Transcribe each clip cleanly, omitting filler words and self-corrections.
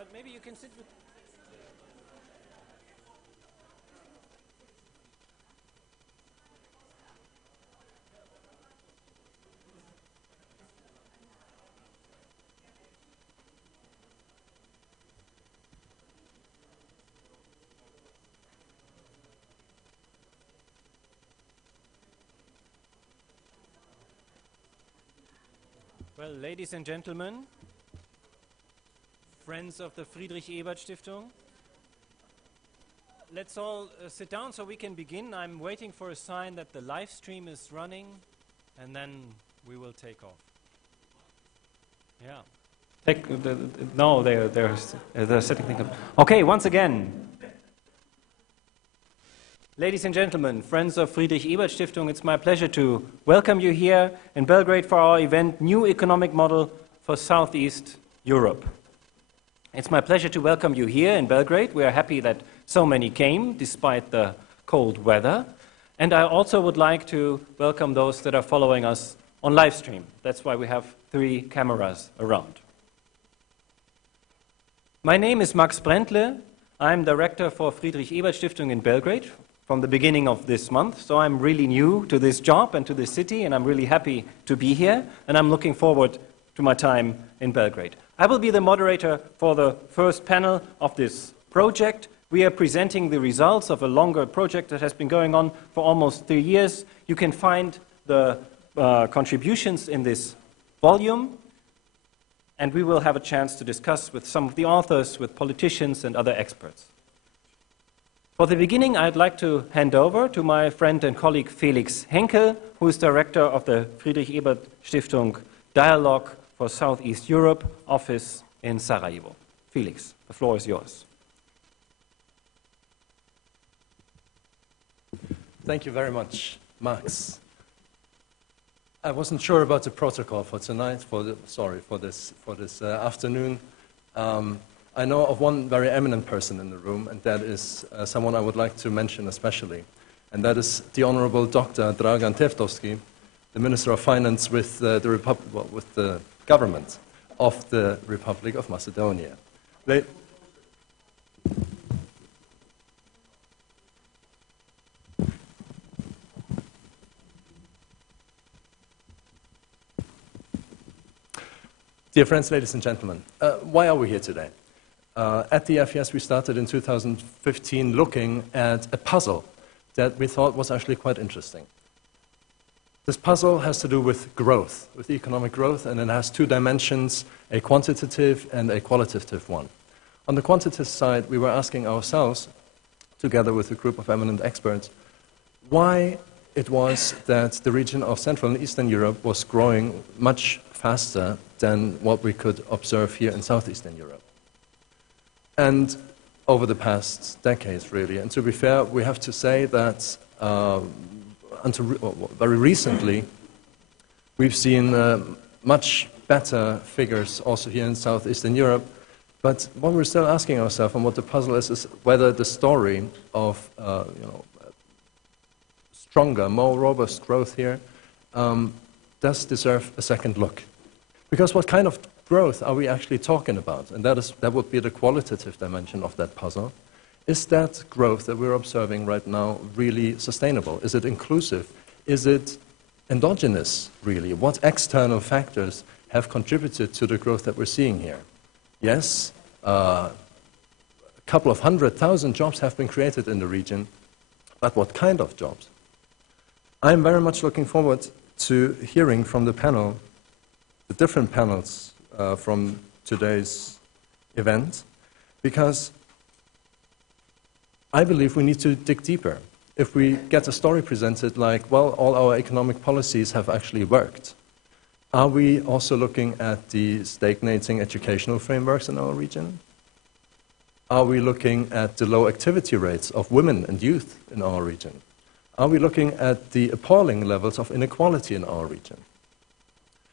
But maybe you can sit with... Well, ladies and gentlemen, friends of the Friedrich Ebert Stiftung, let's all sit down so we can begin. I'm waiting for a sign that the live stream is running, and then we will take off. Yeah. No, they're setting things up. Okay, once again. Ladies and gentlemen, friends of Friedrich Ebert Stiftung, it's my pleasure to welcome you here in Belgrade for our event, New Economic Model for Southeast Europe. It's my pleasure to welcome you here in Belgrade. We are happy that so many came, despite the cold weather. And I also would like to welcome those that are following us on live stream. That's why we have 3 cameras around. My name is Max Brändle. I'm director for Friedrich Ebert Stiftung in Belgrade from the beginning of this month, so I'm really new to this job and to this city, and I'm really happy to be here, and I'm looking forward to my time in Belgrade. I will be the moderator for the first panel of this project. We are presenting the results of a longer project that has been going on for almost 3 years. You can find the contributions in this volume, and we will have a chance to discuss with some of the authors, with politicians and other experts. For the beginning, I'd like to hand over to my friend and colleague Felix Henkel, who is director of the Friedrich Ebert Stiftung Dialogue for Southeast Europe office in Sarajevo. Felix, the floor is yours. Thank you very much, Max. I wasn't sure about the protocol for tonight, for this afternoon. I know of one very eminent person in the room, and that is someone I would like to mention especially, and that is the Honorable Dr. Dragan Tevtovsky, the Minister of Finance with the government of the Republic of Macedonia. Dear friends, ladies and gentlemen, why are we here today? At the FES, we started in 2015 looking at a puzzle that we thought was actually quite interesting. This puzzle has to do with growth, with economic growth, and it has 2 dimensions, a quantitative and a qualitative one. On the quantitative side, we were asking ourselves, together with a group of eminent experts, why it was that the region of Central and Eastern Europe was growing much faster than what we could observe here in Southeastern Europe. And over the past decades, really. And to be fair, we have to say that very recently, we've seen much better figures also here in Southeastern Europe. But what we're still asking ourselves, and what the puzzle is whether the story of stronger, more robust growth here does deserve a second look. Because what kind of growth are we actually talking about? And that would be the qualitative dimension of that puzzle. Is that growth that we're observing right now really sustainable? Is it inclusive? Is it endogenous, really? What external factors have contributed to the growth that we're seeing here? Yes, a couple of 100,000 jobs have been created in the region, but what kind of jobs? I'm very much looking forward to hearing from the panel, the different panels from today's event, because I believe we need to dig deeper. If we get a story presented like, well, all our economic policies have actually worked, are we also looking at the stagnating educational frameworks in our region? Are we looking at the low activity rates of women and youth in our region? Are we looking at the appalling levels of inequality in our region?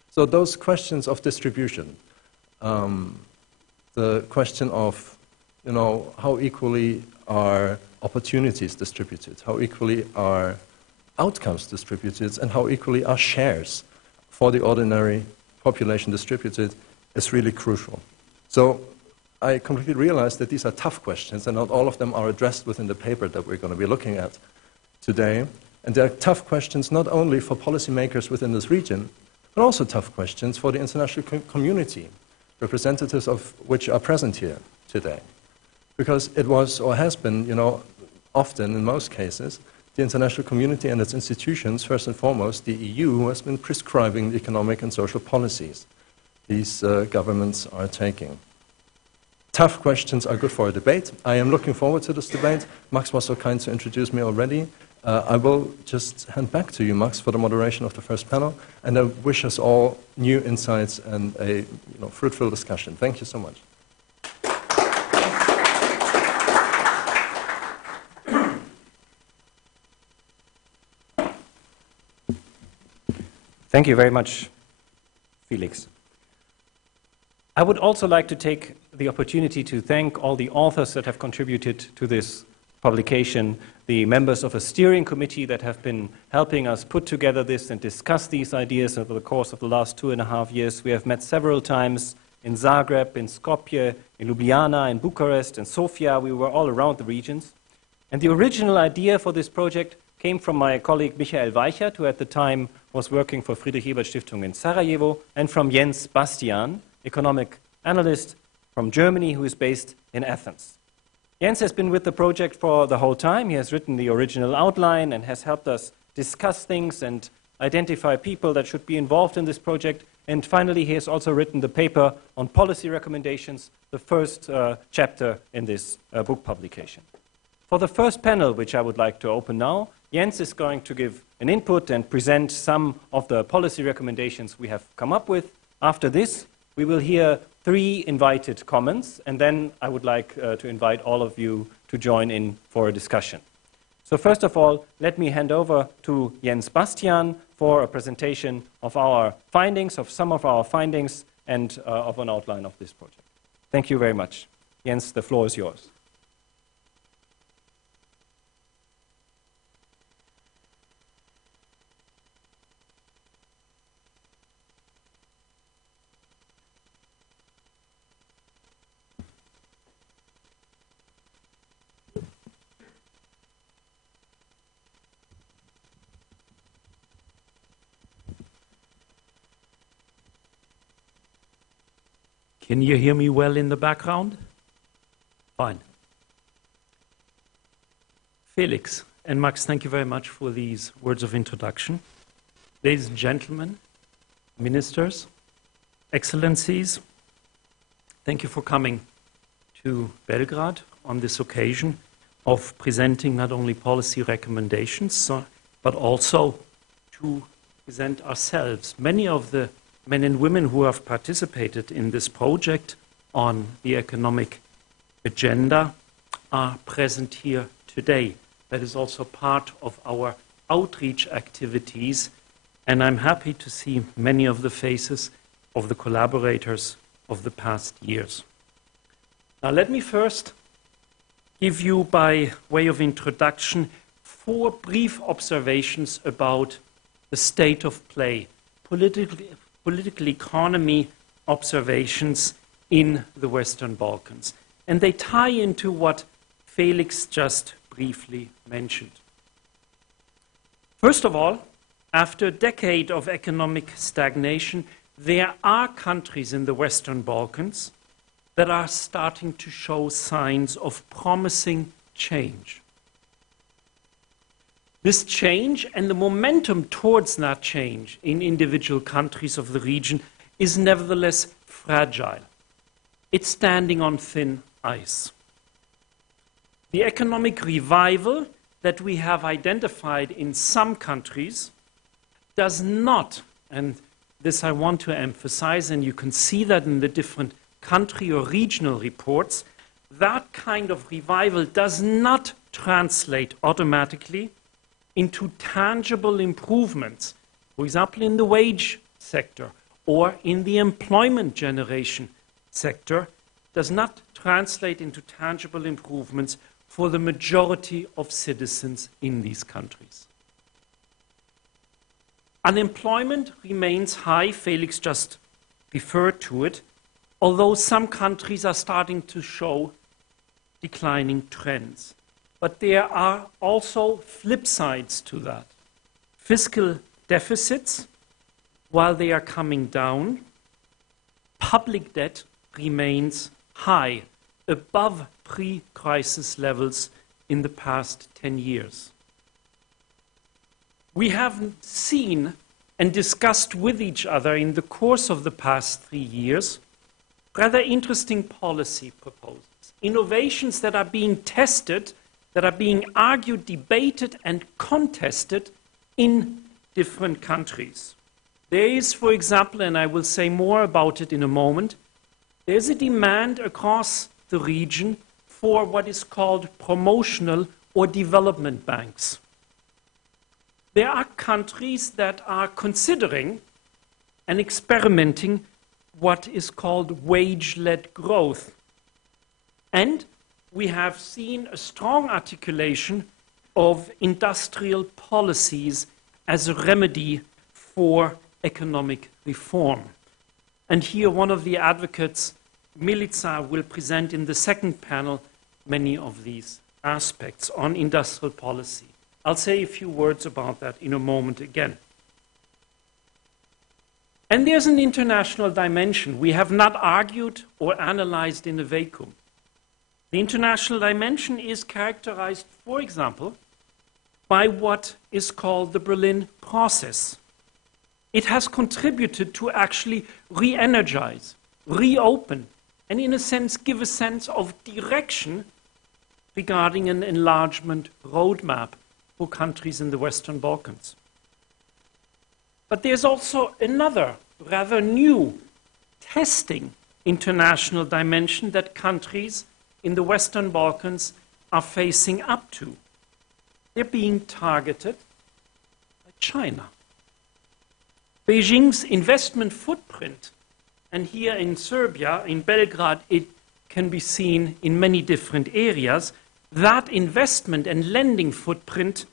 So those questions of distribution, the question of, how equally are opportunities distributed, how equally are outcomes distributed, and how equally are shares for the ordinary population distributed is really crucial. So I completely realize that these are tough questions, and not all of them are addressed within the paper that we're going to be looking at today. And they're tough questions not only for policymakers within this region, but also tough questions for the international community, representatives of which are present here today. Because it was, or has been, often, in most cases, the international community and its institutions, first and foremost the EU, who has been prescribing the economic and social policies these governments are taking. Tough questions are good for a debate. I am looking forward to this debate. Max was so kind to introduce me already. I will just hand back to you, Max, for the moderation of the first panel, and I wish us all new insights and a fruitful discussion. Thank you so much. Thank you very much, Felix. I would also like to take the opportunity to thank all the authors that have contributed to this publication, the members of a steering committee that have been helping us put together this and discuss these ideas over the course of the last 2.5 years. We have met several times in Zagreb, in Skopje, in Ljubljana, in Bucharest, in Sofia. We were all around the regions. And the original idea for this project came from my colleague Michael Weichert, who at the time was working for Friedrich Ebert Stiftung in Sarajevo, and from Jens Bastian, economic analyst from Germany, who is based in Athens. Jens has been with the project for the whole time. He has written the original outline and has helped us discuss things and identify people that should be involved in this project. And finally, he has also written the paper on policy recommendations, the first chapter in this book publication. For the first panel, which I would like to open now, Jens is going to give an input and present some of the policy recommendations we have come up with. After this, we will hear 3 invited comments, and then I would like to invite all of you to join in for a discussion. So first of all, let me hand over to Jens Bastian for a presentation of our findings, of some of our findings, and of an outline of this project. Thank you very much. Jens, the floor is yours. Can you hear me well in the background? Fine. Felix and Max, thank you very much for these words of introduction. Ladies and gentlemen, ministers, excellencies, thank you for coming to Belgrade on this occasion of presenting not only policy recommendations, but also to present ourselves. Many of the men and women who have participated in this project on the economic agenda are present here today. That is also part of our outreach activities, and I'm happy to see many of the faces of the collaborators of the past years. Now let me first give you, by way of introduction, 4 brief observations about the state of play, political economy observations in the Western Balkans. And they tie into what Felix just briefly mentioned. First of all, after a decade of economic stagnation, there are countries in the Western Balkans that are starting to show signs of promising change. This change and the momentum towards that change in individual countries of the region is nevertheless fragile. It's standing on thin ice. The economic revival that we have identified in some countries does not, and this I want to emphasize, and you can see that in the different country or regional reports, that kind of revival does not translate automatically into tangible improvements, for example, in the wage sector or in the employment generation sector, does not translate into tangible improvements for the majority of citizens in these countries. Unemployment remains high. Felix just referred to it. although some countries are starting to show declining trends. But there are also flip sides to that. Fiscal deficits, while they are coming down, public debt remains high, above pre-crisis levels in the past 10 years. We have seen and discussed with each other in the course of the past 3 years rather interesting policy proposals, innovations that are being tested, that are being argued, debated, and contested in different countries. There is, for example, and I will say more about it in a moment, there's a demand across the region for what is called promotional or development banks. There are countries that are considering and experimenting what is called wage-led growth. And we have seen a strong articulation of industrial policies as a remedy for economic reform. And here one of the advocates, Milica, will present in the second panel many of these aspects on industrial policy. I'll say a few words about that in a moment again. And there's an international dimension we have not argued or analyzed in a vacuum. The international dimension is characterized, for example, by what is called the Berlin process. It has contributed to actually re-energize, reopen, and in a sense give a sense of direction regarding an enlargement roadmap for countries in the Western Balkans. But there's also another rather new testing international dimension that countries in the Western Balkans are facing up to. They're being targeted by China. Beijing's investment footprint, and here in Serbia, in Belgrade, it can be seen in many different areas, that investment and lending footprint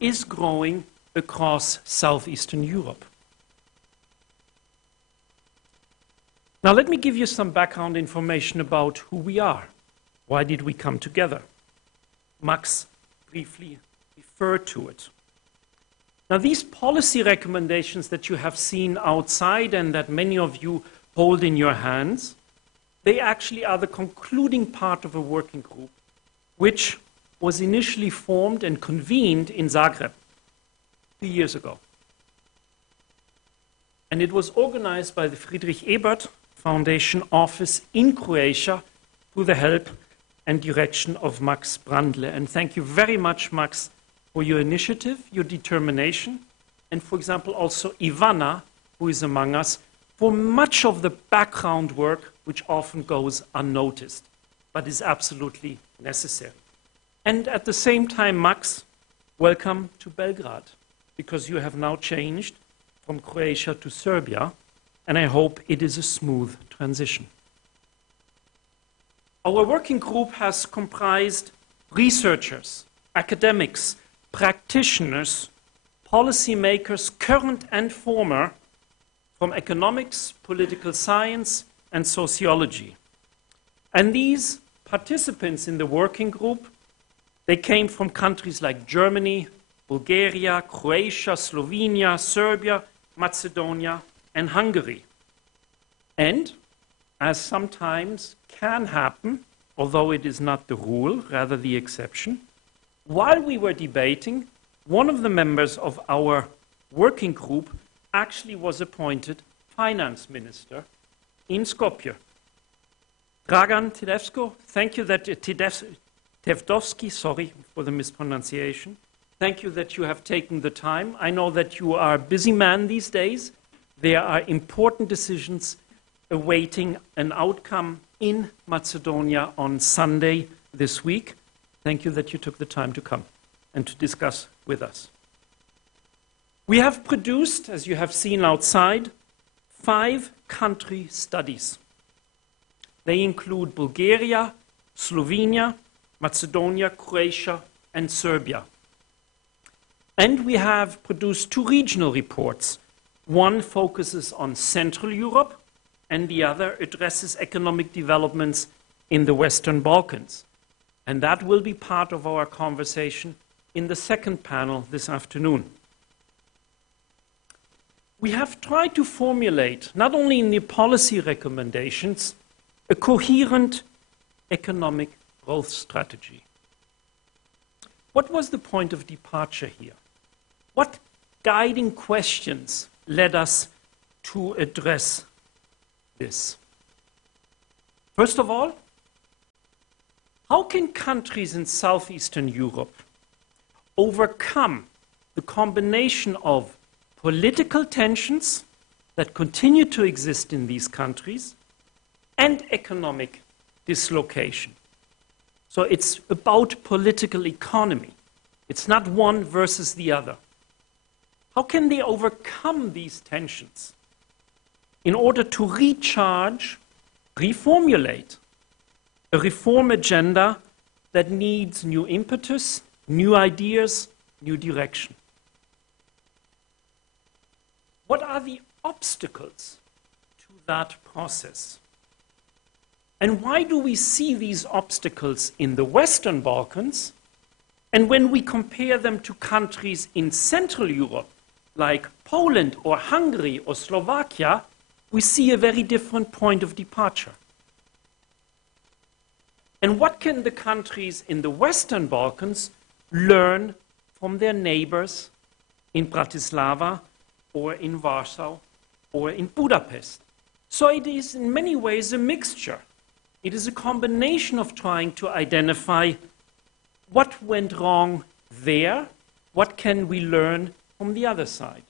is growing across southeastern Europe. Now let me give you some background information about who we are. Why did we come together? Max briefly referred to it. Now these policy recommendations that you have seen outside and that many of you hold in your hands, they actually are the concluding part of a working group which was initially formed and convened in Zagreb 3 years ago. And it was organized by the Friedrich Ebert Foundation office in Croatia through the help and direction of Max Brandle. And thank you very much, Max, for your initiative, your determination, and for example also Ivana, who is among us, for much of the background work which often goes unnoticed, but is absolutely necessary. And at the same time, Max, welcome to Belgrade, because you have now changed from Croatia to Serbia, and I hope it is a smooth transition. Our working group has comprised researchers, academics, practitioners, policymakers, current and former, from economics, political science, and sociology. And these participants in the working group, they came from countries like Germany, Bulgaria, Croatia, Slovenia, Serbia, Macedonia, and Hungary. And, as sometimes can happen, although it is not the rule, rather the exception, while we were debating, one of the members of our working group actually was appointed finance minister in Skopje. Dragan Tevdovski, sorry for the mispronunciation. Thank you that you have taken the time. I know that you are a busy man these days. There are important decisions awaiting an outcome in Macedonia on Sunday this week. Thank you that you took the time to come and to discuss with us. We have produced, as you have seen outside, 5 country studies. They include Bulgaria, Slovenia, Macedonia, Croatia, and Serbia. And we have produced 2 regional reports. One focuses on Central Europe, and the other addresses economic developments in the Western Balkans. And that will be part of our conversation in the second panel this afternoon. We have tried to formulate, not only in the policy recommendations, a coherent economic growth strategy. What was the point of departure here? What guiding questions led us to address this? First of all, how can countries in Southeastern Europe overcome the combination of political tensions that continue to exist in these countries and economic dislocation? So it's about political economy. It's not one versus the other. How can they overcome these tensions in order to recharge, reformulate a reform agenda that needs new impetus, new ideas, new direction? What are the obstacles to that process? And why do we see these obstacles in the Western Balkans? And when we compare them to countries in Central Europe, like Poland or Hungary or Slovakia, we see a very different point of departure. And what can the countries in the Western Balkans learn from their neighbors in Bratislava or in Warsaw or in Budapest? So it is in many ways a mixture. It is a combination of trying to identify what went wrong there, what can we learn from the other side.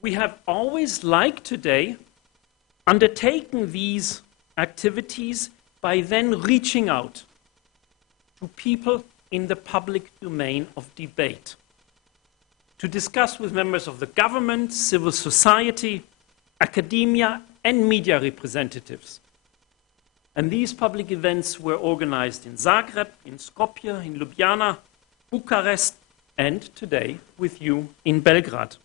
We have always, like today, undertaken these activities by then reaching out to people in the public domain of debate, to discuss with members of the government, civil society, academia, and media representatives. And these public events were organized in Zagreb, in Skopje, in Ljubljana, Bucharest, and today with you in Belgrade.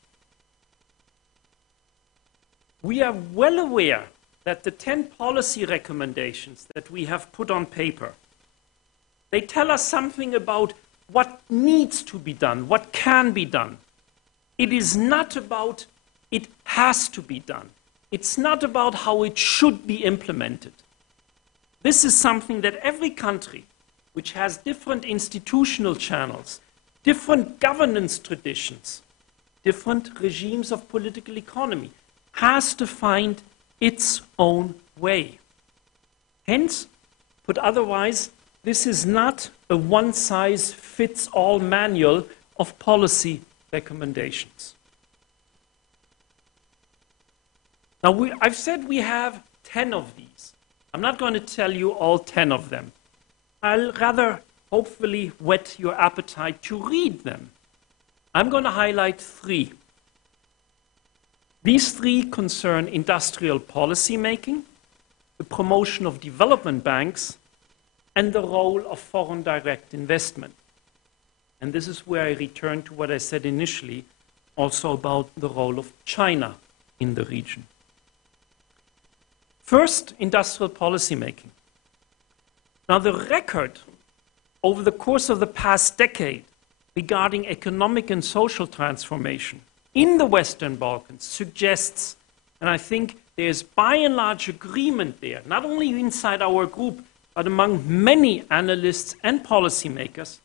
We are well aware that the 10 policy recommendations that we have put on paper, they tell us something about what needs to be done, what can be done. It is not about it has to be done. It's not about how it should be implemented. This is something that every country, which has different institutional channels, different governance traditions, different regimes of political economy, has to find its own way. Hence, put otherwise, this is not a one-size-fits-all manual of policy recommendations. Now, I've said we have 10 of these. I'm not going to tell you all 10 of them. I'll rather, hopefully, whet your appetite to read them. I'm going to highlight 3. These 3 concern industrial policy making, the promotion of development banks, and the role of foreign direct investment. And this is where I return to what I said initially, also about the role of China in the region. First, industrial policy making. Now, the record over the course of the past decade regarding economic and social transformation in the Western Balkans suggests, and I think there's by and large agreement there, not only inside our group, but among many analysts and policymakers,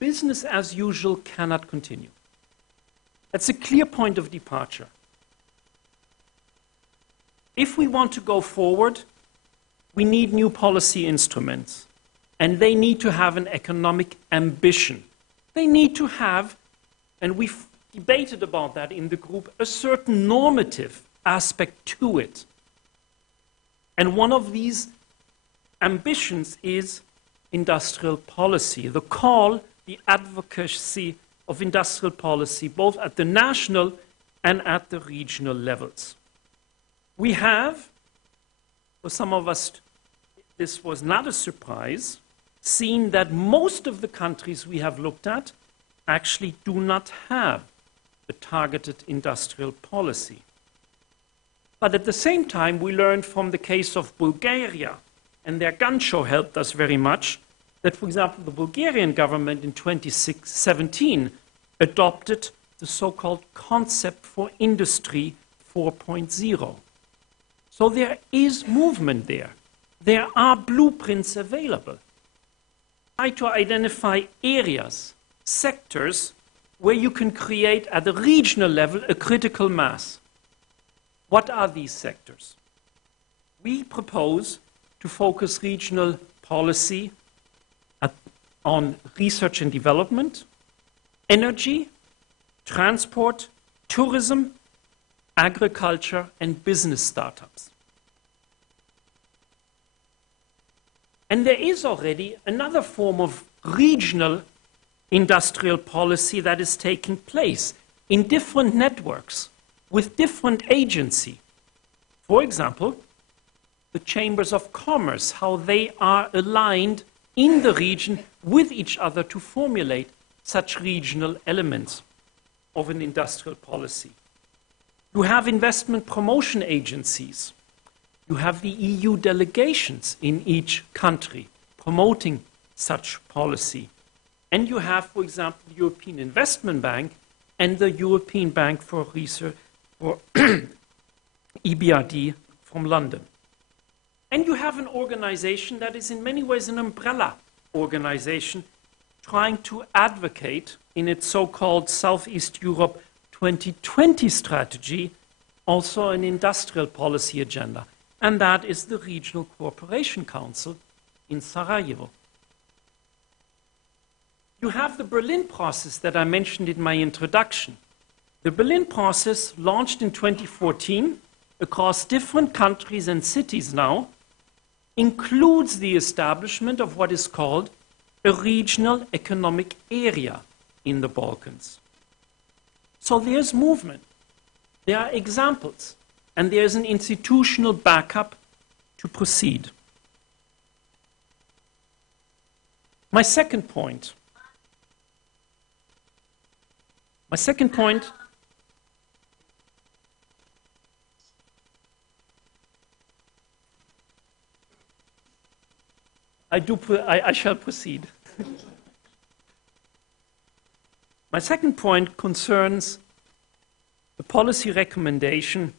business as usual cannot continue. That's a clear point of departure. If we want to go forward, we need new policy instruments, and they need to have an economic ambition. They need to have, and we've debated about that in the group, a certain normative aspect to it. And one of these ambitions is industrial policy, the call, the advocacy of industrial policy, both at the national and at the regional levels. We have, for some of us, this was not a surprise, seen that most of the countries we have looked at actually do not have a targeted industrial policy. But at the same time, we learned from the case of Bulgaria, and their gun show helped us very much, that, for example, the Bulgarian government in 2017 adopted the so-called concept for Industry 4.0. So there is movement there. There are blueprints available. Try to identify areas, sectors, where you can create at the regional level a critical mass. What are these sectors? We propose to focus regional policy on research and development, energy, transport, tourism, agriculture, and business startups. And there is already another form of regional industrial policy that is taking place in different networks with different agency. For example, the chambers of commerce, how they are aligned in the region with each other to formulate such regional elements of an industrial policy. You have investment promotion agencies. You have the EU delegations in each country promoting such policy. And you have, for example, the European Investment Bank and the European Bank for Research, or EBRD from London. And you have an organization that is in many ways an umbrella organization trying to advocate in its so-called Southeast Europe 2020 strategy also an industrial policy agenda. And that is the Regional Cooperation Council in Sarajevo. You have the Berlin process that I mentioned in my introduction. The Berlin process, launched in 2014 across different countries and cities now, includes the establishment of what is called a regional economic area in the Balkans. So there's movement, there are examples, and there's an institutional backup to proceed. My second point. I shall proceed. My second point concerns the policy recommendation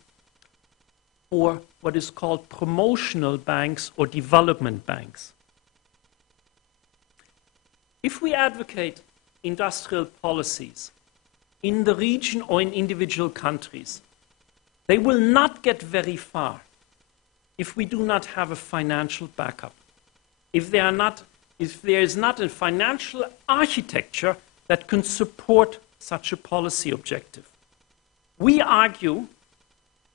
for what is called promotional banks or development banks. If we advocate industrial policies in the region or in individual countries, they will not get very far if we do not have a financial backup. If there is not a financial architecture that can support such a policy objective. We argue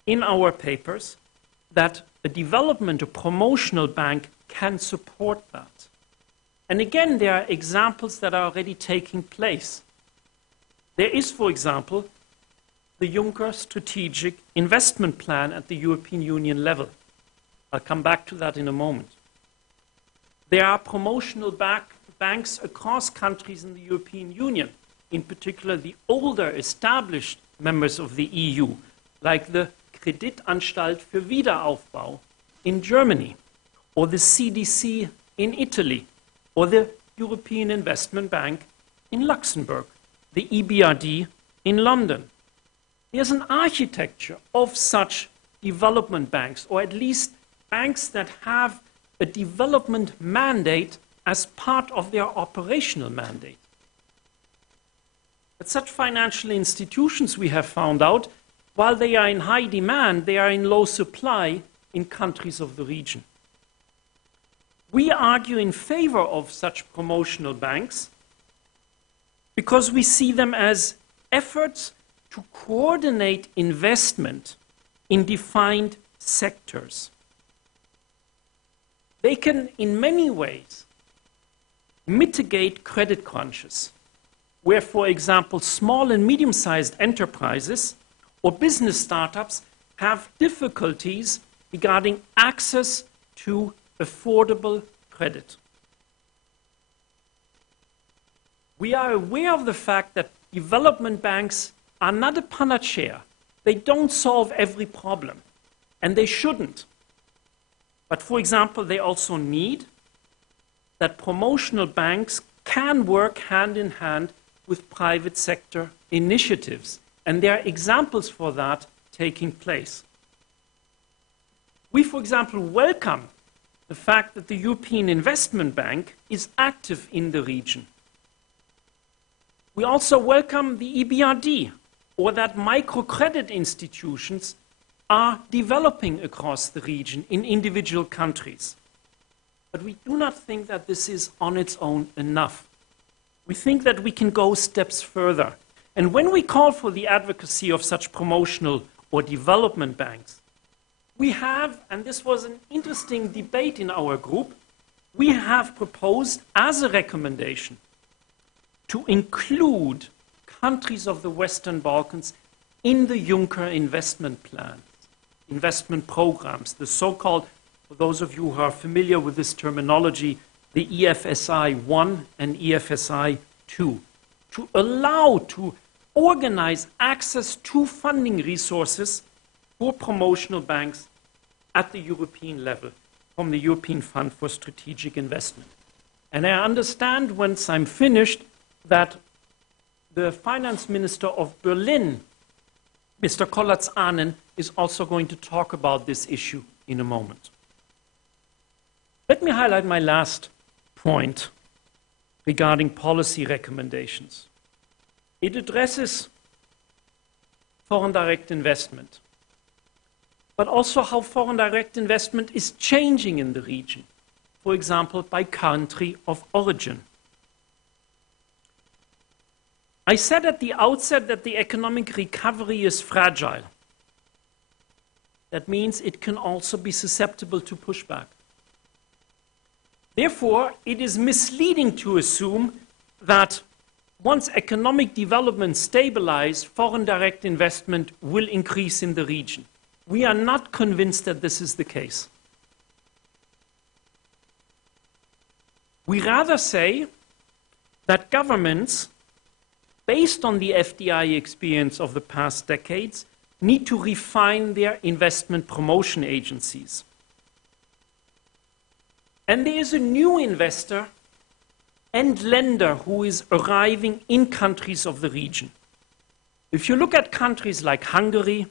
in our papers that a development, a promotional bank can support that. And again, there are examples that are already taking place. There is, for example, the Juncker Strategic Investment Plan at the European Union level. I'll come back to that in a moment. There are promotional banks across countries in the European Union, in particular the older established members of the EU, like the Kreditanstalt für Wiederaufbau in Germany, or the CDC in Italy, or the European Investment Bank in Luxembourg, the EBRD in London. There's an architecture of such development banks, or at least banks that have a development mandate as part of their operational mandate. But such financial institutions, we have found out, while they are in high demand, they are in low supply in countries of the region. We argue in favor of such promotional banks because we see them as efforts to coordinate investment in defined sectors. They can, in many ways, mitigate credit crunches, where, for example, small and medium-sized enterprises or business startups have difficulties regarding access to affordable credit. We are aware of the fact that development banks are not a panacea. They don't solve every problem. And they shouldn't. But for example, they also need that promotional banks can work hand in hand with private sector initiatives. And there are examples for that taking place. We, for example, welcome the fact that the European Investment Bank is active in the region. We also welcome the EBRD, or that microcredit institutions are developing across the region in individual countries. But we do not think that this is on its own enough. We think that we can go steps further. And when we call for the advocacy of such promotional or development banks, we have, and this was an interesting debate in our group, we have proposed as a recommendation to include countries of the Western Balkans in the Juncker investment plan, investment programs, the so-called, for those of you who are familiar with this terminology, the EFSI 1 and EFSI 2, to allow, to organize access to funding resources for promotional banks at the European level from the European Fund for Strategic Investment. And I understand, once I'm finished, that the finance minister of Berlin, Mr. Kollatz-Ahnen, is also going to talk about this issue in a moment. Let me highlight my last point regarding policy recommendations. It addresses foreign direct investment, but also how foreign direct investment is changing in the region, for example, by country of origin. I said at the outset that the economic recovery is fragile. That means it can also be susceptible to pushback. Therefore, it is misleading to assume that once economic development stabilizes, foreign direct investment will increase in the region. We are not convinced that this is the case. We rather say that governments, based on the FDI experience of the past decades, need to refine their investment promotion agencies. And there is a new investor and lender who is arriving in countries of the region. If you look at countries like Hungary,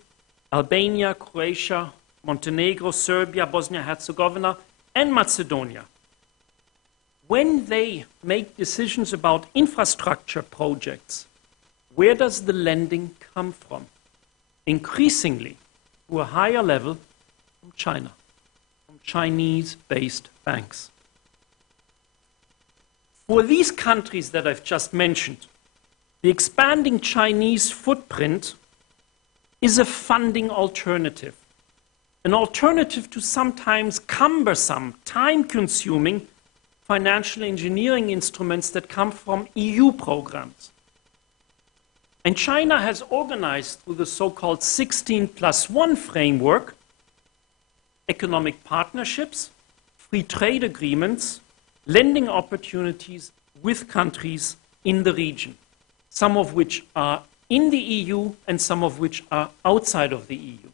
Albania, Croatia, Montenegro, Serbia, Bosnia-Herzegovina, and Macedonia, when they make decisions about infrastructure projects, where does the lending come from? Increasingly, to a higher level, from China, from Chinese-based banks. For these countries that I've just mentioned, the expanding Chinese footprint is a funding alternative, an alternative to sometimes cumbersome, time-consuming financial engineering instruments that come from EU programs. And China has organized through the so-called 16+1 framework economic partnerships, free trade agreements, lending opportunities with countries in the region, some of which are in the EU and some of which are outside of the EU.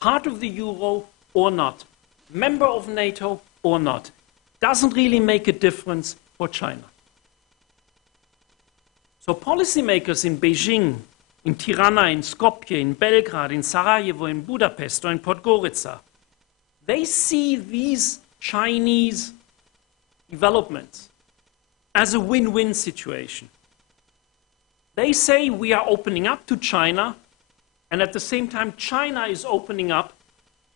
Part of the euro or not, member of NATO or not, doesn't really make a difference for China. So policymakers in Beijing, in Tirana, in Skopje, in Belgrade, in Sarajevo, in Budapest, or in Podgorica, they see these Chinese developments as a win-win situation. They say we are opening up to China, and at the same time China is opening up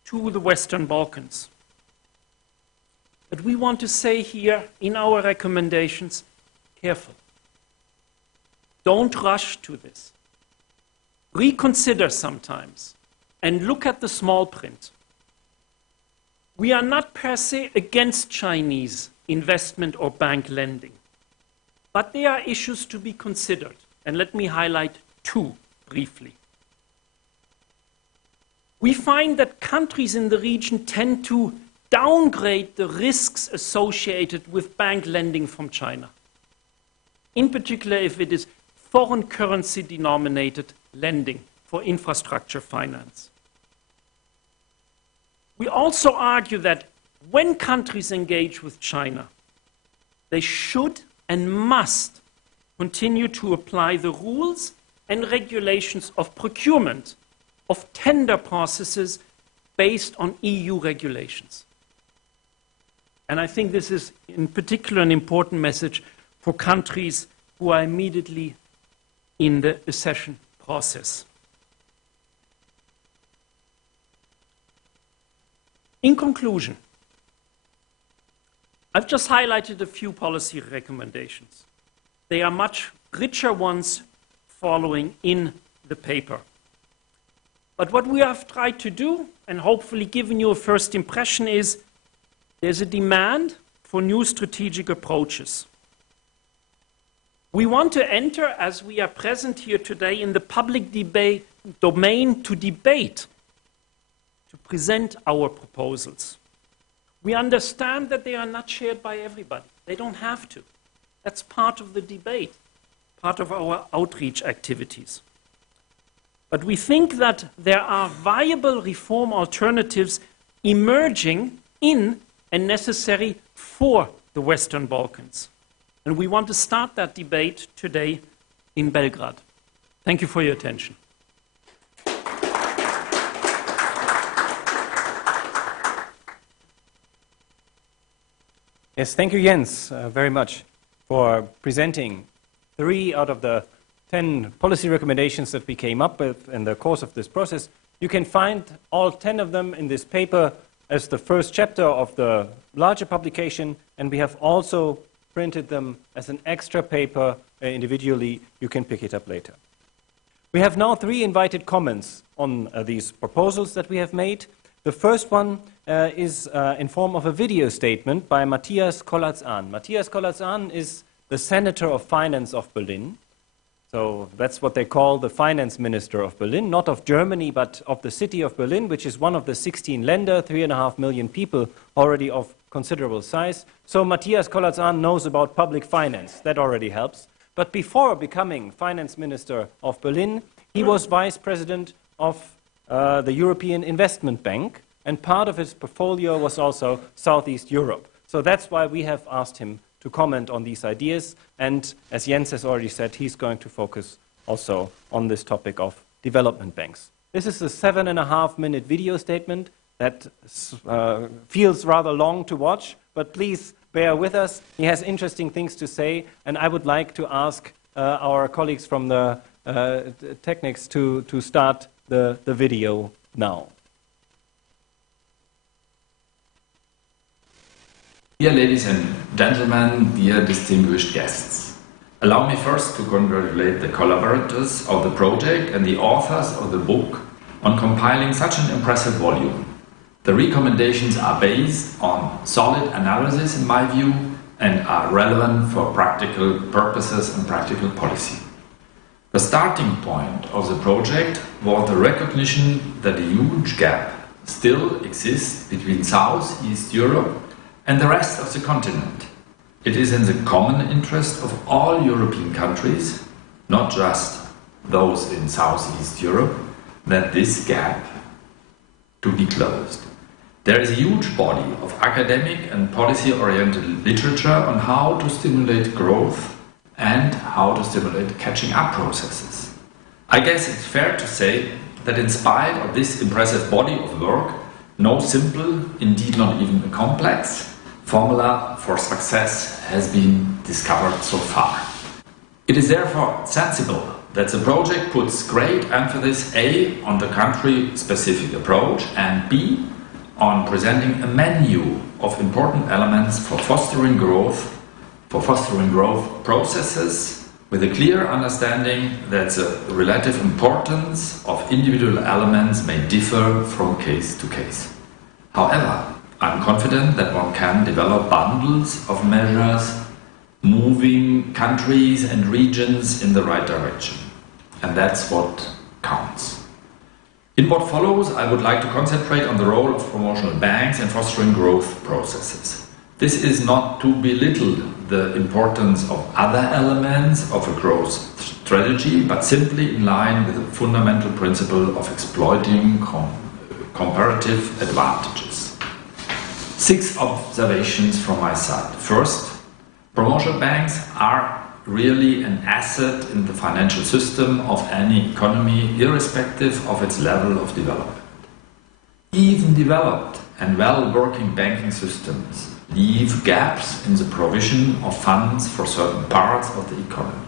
to the Western Balkans. But we want to say here in our recommendations, careful. Don't rush to this. Reconsider sometimes and look at the small print. We are not per se against Chinese investment or bank lending, but there are issues to be considered, and let me highlight two briefly. We find that countries in the region tend to downgrade the risks associated with bank lending from China, in particular if it is foreign currency denominated lending for infrastructure finance. We also argue that when countries engage with China, they should and must continue to apply the rules and regulations of procurement, of tender processes based on EU regulations. And I think this is in particular an important message for countries who are immediately in the accession process. In conclusion, I've just highlighted a few policy recommendations. They are much richer ones following in the paper. But what we have tried to do, and hopefully given you a first impression, is there's a demand for new strategic approaches. We want to enter, as we are present here today, in the public domain to debate, to present our proposals. We understand that they are not shared by everybody. They don't have to. That's part of the debate, part of our outreach activities. But we think that there are viable reform alternatives emerging in and necessary for the Western Balkans. And we want to start that debate today in Belgrade. Thank you for your attention. Yes, thank you, Jens, very much for presenting 3 out of the 10 policy recommendations that we came up with in the course of this process. You can find all 10 of them in this paper as the first chapter of the larger publication, and we have also printed them as an extra paper individually. You can pick it up later. We have now 3 invited comments on these proposals that we have made. The first one is in form of a video statement by Matthias Kollatz-Ahn. Matthias Kollatz-Ahn is the Senator of Finance of Berlin. So that's what they call the finance minister of Berlin, not of Germany, but of the city of Berlin, which is one of the 16 Länder, 3.5 million people, already of considerable size. So Matthias Kollatz-Ahn knows about public finance. That already helps. But before becoming finance minister of Berlin, he was vice president of the European Investment Bank, and part of his portfolio was also Southeast Europe. So that's why we have asked him to comment on these ideas, and as Jens has already said, he's going to focus also on this topic of development banks. This is a 7.5-minute video statement that feels rather long to watch, but please bear with us. He has interesting things to say, and I would like to ask our colleagues from the technics to start the video now. Dear ladies and gentlemen, dear distinguished guests, allow me first to congratulate the collaborators of the project and the authors of the book on compiling such an impressive volume. The recommendations are based on solid analysis, in my view, and are relevant for practical purposes and practical policy. The starting point of the project was the recognition that a huge gap still exists between Southeast Europe and the rest of the continent. It is in the common interest of all European countries, not just those in Southeast Europe, that this gap to be closed. There is a huge body of academic and policy-oriented literature on how to stimulate growth and how to stimulate catching up processes. I guess it's fair to say that in spite of this impressive body of work, no simple, indeed not even a complex, formula for success has been discovered so far. It is therefore sensible that the project puts great emphasis A on the country-specific approach and B on presenting a menu of important elements for fostering growth processes with a clear understanding that the relative importance of individual elements may differ from case to case. However, I'm confident that one can develop bundles of measures moving countries and regions in the right direction. And that's what counts. In what follows, I would like to concentrate on the role of promotional banks in fostering growth processes. This is not to belittle the importance of other elements of a growth strategy, but simply in line with the fundamental principle of exploiting comparative advantages. 6 observations from my side. First, promotional banks are really an asset in the financial system of any economy, irrespective of its level of development. Even developed and well-working banking systems leave gaps in the provision of funds for certain parts of the economy.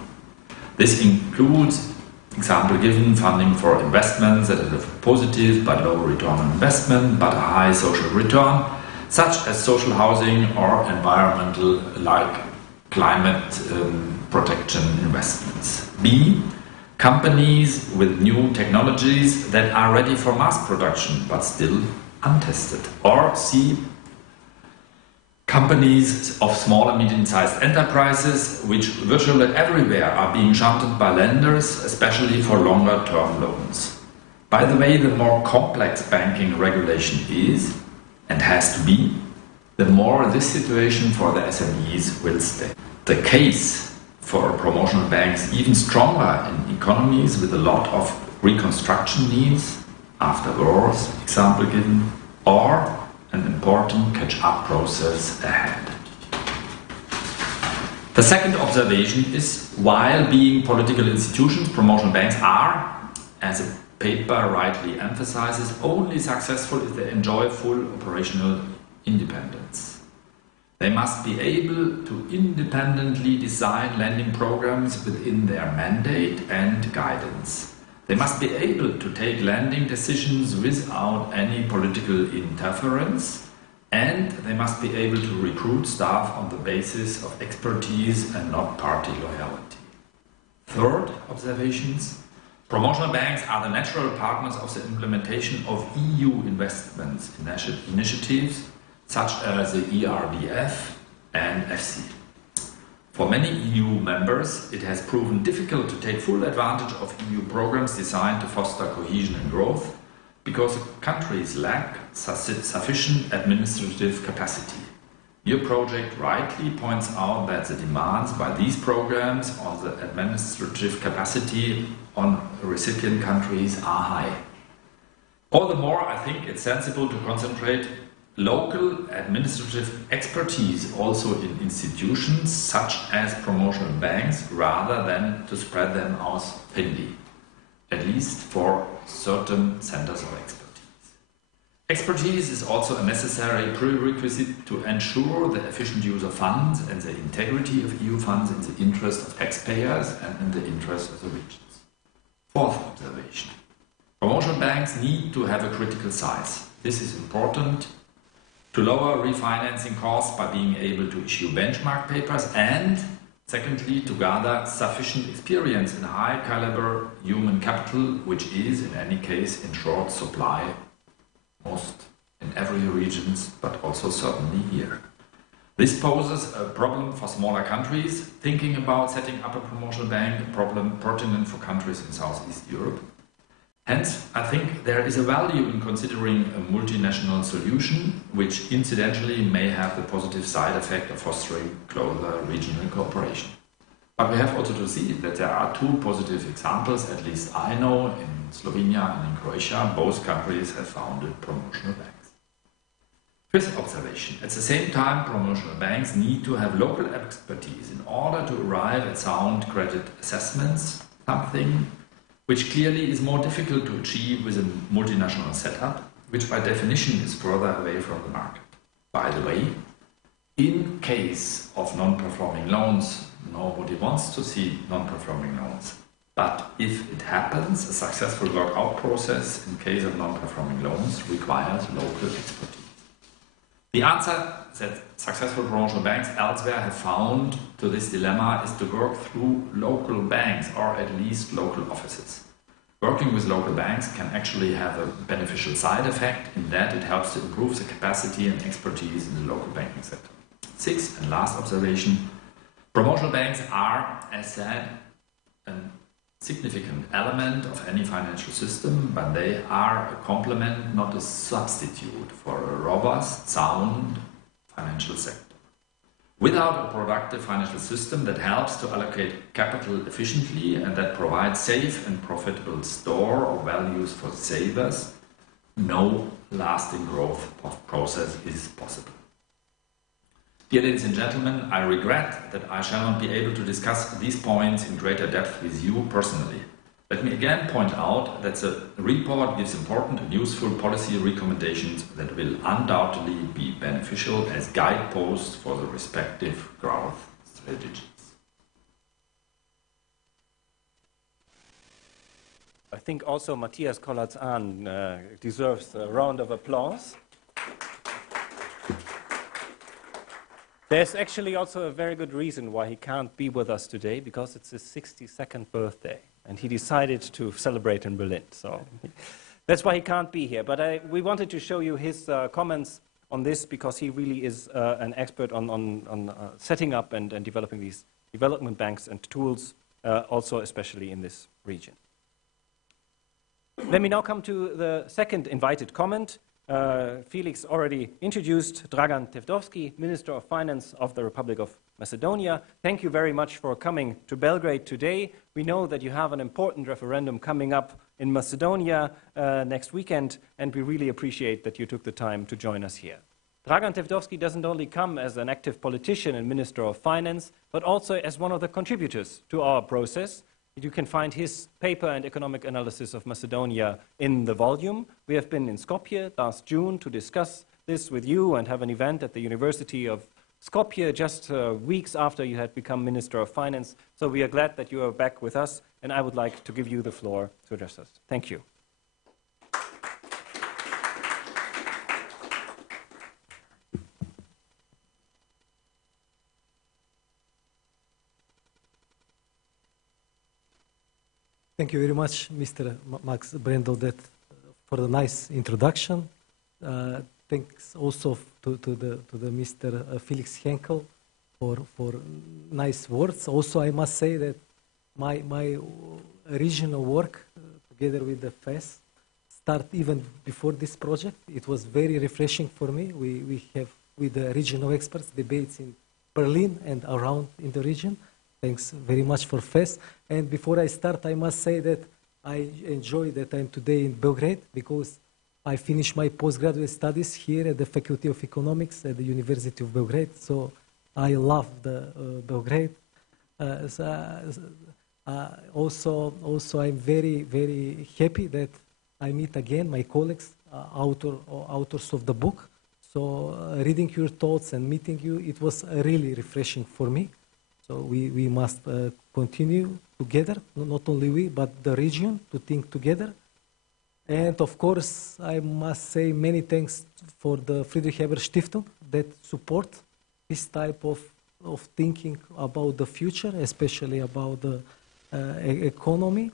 This includes, example given, funding for investments that have a positive but low return on investment but a high social return, such as social housing or environmental, like climate protection investments. B, companies with new technologies that are ready for mass production but still untested. Or C, companies of small and medium-sized enterprises which virtually everywhere are being shunted by lenders, especially for longer-term loans. By the way, the more complex banking regulation is, and has to be, the more this situation for the SMEs will stay. The case for promotional banks even stronger in economies with a lot of reconstruction needs, after wars, example given, or an important catch-up process ahead. The second observation is, while being political institutions, promotional banks are, as the paper rightly emphasizes, only successful if they enjoy full operational independence. They must be able to independently design lending programs within their mandate and guidance. They must be able to take lending decisions without any political interference, and they must be able to recruit staff on the basis of expertise and not party loyalty. Third observations, promotional banks are the natural partners of the implementation of EU investments initiatives such as the ERDF and FC. For many EU members, it has proven difficult to take full advantage of EU programs designed to foster cohesion and growth because countries lack sufficient administrative capacity. Your project rightly points out that the demands by these programs on the administrative capacity on recipient countries are high. All the more, I think it's sensible to concentrate local administrative expertise also in institutions such as promotional banks rather than to spread them out thinly, at least for certain centers of expertise. Expertise is also a necessary prerequisite to ensure the efficient use of funds and the integrity of EU funds in the interest of taxpayers and in the interest of the regions. Fourth observation. Promotional banks need to have a critical size. This is important to lower refinancing costs by being able to issue benchmark papers and, secondly, to gather sufficient experience in high caliber human capital, which is in any case in short supply, most in every region, but also certainly here. This poses a problem for smaller countries thinking about setting up a promotional bank, a problem pertinent for countries in Southeast Europe. Hence, I think there is a value in considering a multinational solution, which incidentally may have the positive side effect of fostering closer regional cooperation. But we have also to see that there are two positive examples, at least I know, in Slovenia and in Croatia. Both countries have founded promotional banks. Fifth observation. At the same time, promotional banks need to have local expertise in order to arrive at sound credit assessments, something which clearly is more difficult to achieve with a multinational setup, which by definition is further away from the market. By the way, in case of non-performing loans, nobody wants to see non-performing loans. But if it happens, a successful workout process in case of non-performing loans requires local expertise. The answer that successful promotional banks elsewhere have found to this dilemma is to work through local banks or at least local offices. Working with local banks can actually have a beneficial side effect in that it helps to improve the capacity and expertise in the local banking sector. Sixth and last observation, promotional banks are, as said, a significant element of any financial system, but they are a complement, not a substitute for a robust, sound financial sector. Without a productive financial system that helps to allocate capital efficiently and that provides safe and profitable store of values for savers, no lasting growth process is possible. Dear ladies and gentlemen, I regret that I shall not be able to discuss these points in greater depth with you personally. Let me again point out that the report gives important and useful policy recommendations that will undoubtedly be beneficial as guideposts for the respective growth strategies. I think also Matthias Kollatz-Ahn deserves a round of applause. There's actually also a very good reason why he can't be with us today, because it's his 62nd birthday, and he decided to celebrate in Berlin. So that's why he can't be here. But we wanted to show you his comments on this, because he really is an expert on setting up and developing these development banks and tools, also especially in this region. Let me now come to the second invited comment. Felix already introduced Dragan Tevdovski, Minister of Finance of the Republic of Macedonia. Thank you very much for coming to Belgrade today. We know that you have an important referendum coming up in Macedonia next weekend, and we really appreciate that you took the time to join us here. Dragan Tevdovski doesn't only come as an active politician and Minister of Finance, but also as one of the contributors to our process. You can find his paper and economic analysis of Macedonia in the volume. We have been in Skopje last June to discuss this with you and have an event at the University of Skopje just weeks after you had become Minister of Finance. So we are glad that you are back with us, and I would like to give you the floor to address us. Thank you. Thank you very much, Mr. Max Brendel, for the nice introduction. Thanks also to the Mr. Felix Henkel for nice words. Also, I must say that my regional work together with the FES started even before this project. It was very refreshing for me. We have, with the regional experts, debates in Berlin and around in the region. Thanks very much for FES. And before I start, I must say that I enjoy that I'm today in Belgrade, because I finished my postgraduate studies here at the Faculty of Economics at the University of Belgrade. So I love the Belgrade. Also, I'm very, very happy that I meet again my colleagues, authors of the book. So reading your thoughts and meeting you, it was really refreshing for me. So we must continue together, not only we, but the region, to think together. And of course, I must say many thanks for the Friedrich Ebert Stiftung that support this type of thinking about the future, especially about the economy.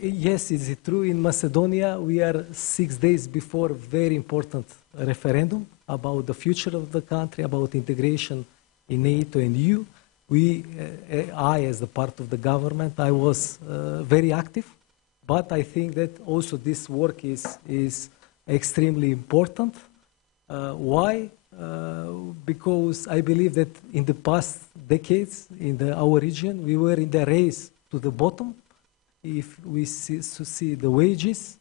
Yes, is it true, in Macedonia we are 6 days before a very important referendum about the future of the country, about integration in NATO and EU. I, as a part of the government, I was very active, but I think that also this work is extremely important. Why? Because I believe that in the past decades in our region, we were in the race to the bottom. If we see the wages,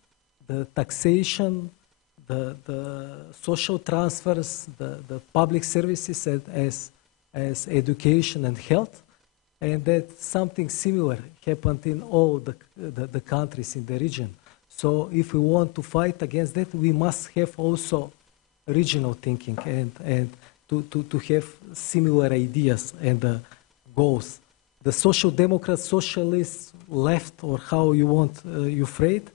the taxation, the social transfers, the public services as education and health, and that something similar happened in all the countries in the region. So if we want to fight against that, we must have also regional thinking and to have similar ideas and goals. The social democrats, socialists, left, or how you want, you afraid,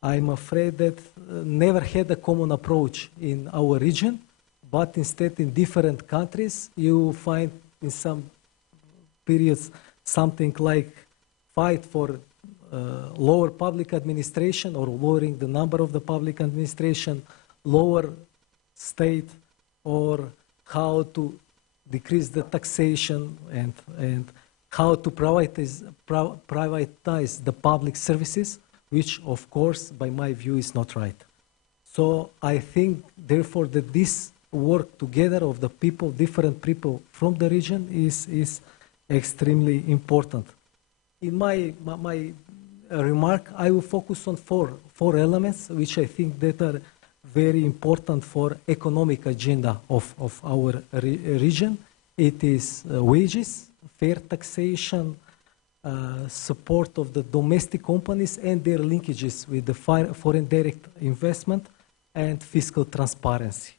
I'm afraid that never had a common approach in our region. But instead, in different countries, you find in some periods something like fight for lower public administration or lowering the number of the public administration, lower state, or how to decrease the taxation and how to privatize the public services, which, of course, by my view, is not right. So I think, therefore, that this work together of the people, different people from the region is extremely important. In my remark, I will focus on four elements which I think that are very important for economic agenda of our region. It is wages, fair taxation, support of the domestic companies and their linkages with the foreign direct investment, and fiscal transparency.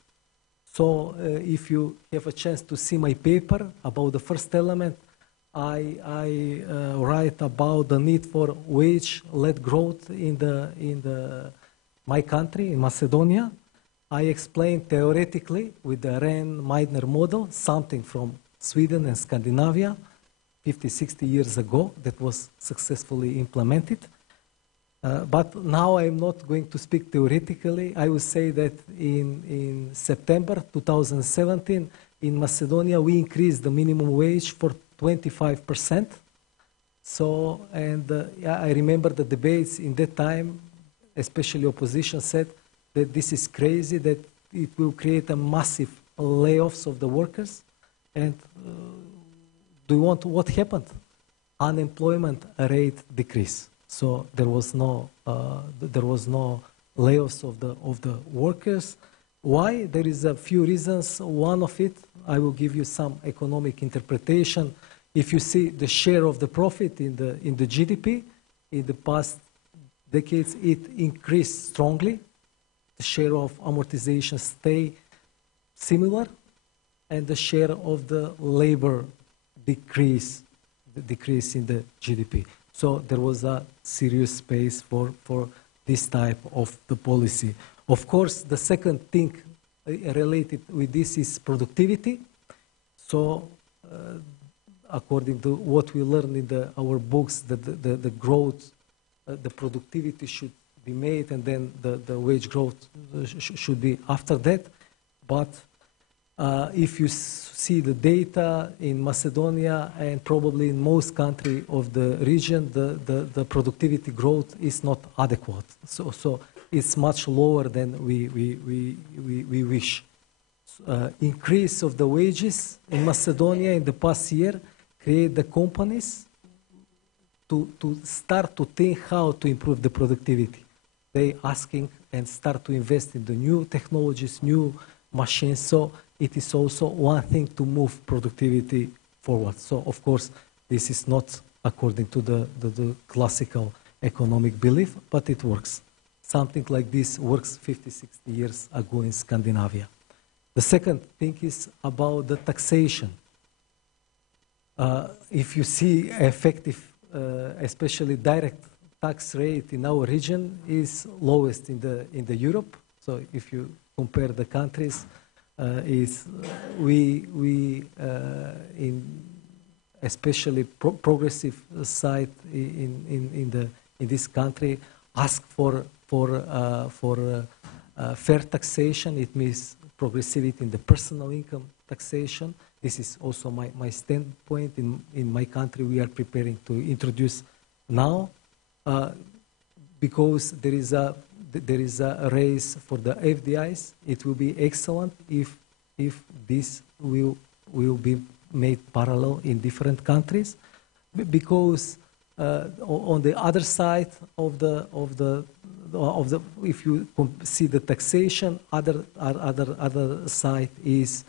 So if you have a chance to see my paper about the first element, I write about the need for wage-led growth in my country, in Macedonia. I explain theoretically with the Rehn-Meidner model, something from Sweden and Scandinavia, 50, 60 years ago, that was successfully implemented. But now I'm not going to speak theoretically. I will say that in September 2017, in Macedonia, we increased the minimum wage for 25%. So, and I remember the debates in that time, especially opposition said that this is crazy, that it will create a massive layoffs of the workers. And do you want what happened? Unemployment rate decreased. So there was no layoffs of the workers. Why? There is a few reasons. One of it, I will give you some economic interpretation. If you see the share of the profit in the GDP, in the past decades, it increased strongly. The share of amortization stay similar, and the share of the labor decrease in the GDP. So there was a serious space for this type of the policy. Of course, the second thing related with this is productivity. So according to what we learned in our books, the growth, the productivity should be made, and then the wage growth should be after that. But if you see the data in Macedonia and probably in most countries of the region, the productivity growth is not adequate. So it's much lower than we wish. Increase of the wages in Macedonia in the past year create the companies to start to think how to improve the productivity. They asking and start to invest in the new technologies, new machines. So it is also one thing to move productivity forward. So of course, this is not according to the classical economic belief, but it works. Something like this works 50, 60 years ago in Scandinavia. The second thing is about the taxation. If you see effective, especially direct tax rate in our region is lowest in the Europe. So if you compare the countries, we in especially progressive side in this country ask for fair taxation. It means progressivity in the personal income taxation. This is also my standpoint. In my country, we are preparing to introduce now, because there is a race for the FDIs. It will be excellent if this will be made parallel in different countries, because on the other side of the if you see the taxation, other side is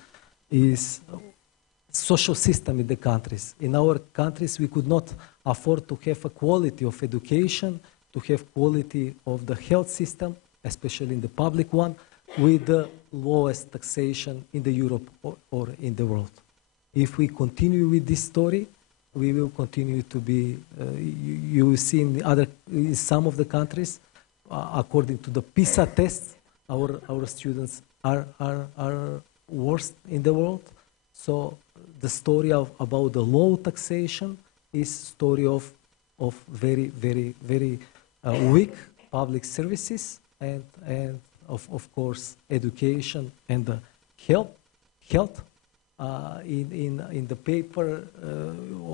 social system in the countries. In our countries, we could not afford to have a quality of education, to have quality of the health system, especially in the public one, with the lowest taxation in the Europe or in the world. If we continue with this story, we will continue to be, you will see in some of the countries, according to the PISA tests, our students are worst in the world. So the story about the low taxation is story of very, very, very weak public services and of course education and the health. In the paper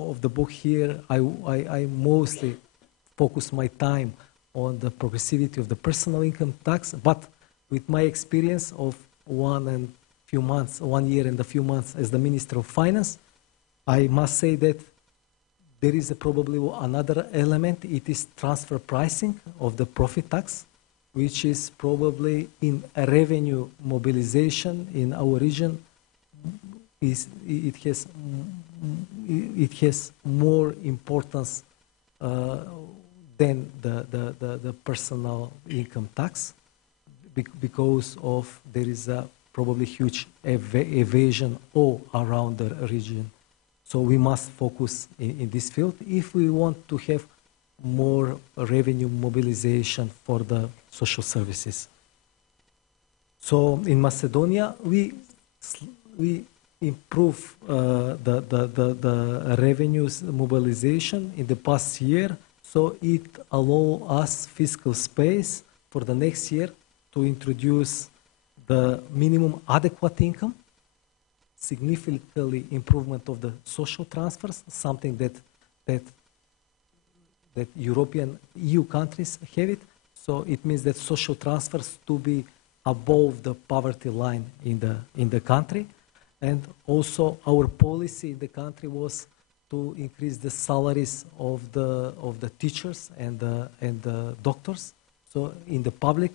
of the book here, I mostly focus my time on the progressivity of the personal income tax, but with my experience of 1 year and a few months as the Minister of Finance, I must say that there is probably another element. It is transfer pricing of the profit tax. which is probably in revenue mobilization in our region, it has more importance than the personal income tax, because of there is a probably huge evasion all around the region. So we must focus in this field if we want to have more revenue mobilization for the social services. So in Macedonia, we improve the revenues mobilization in the past year, so it allow us fiscal space for the next year to introduce the minimum adequate income, significantly improvement of the social transfers, something that European EU countries have it. So it means that social transfers to be above the poverty line in the country. And also our policy in the country was to increase the salaries of the teachers and the doctors. So in the public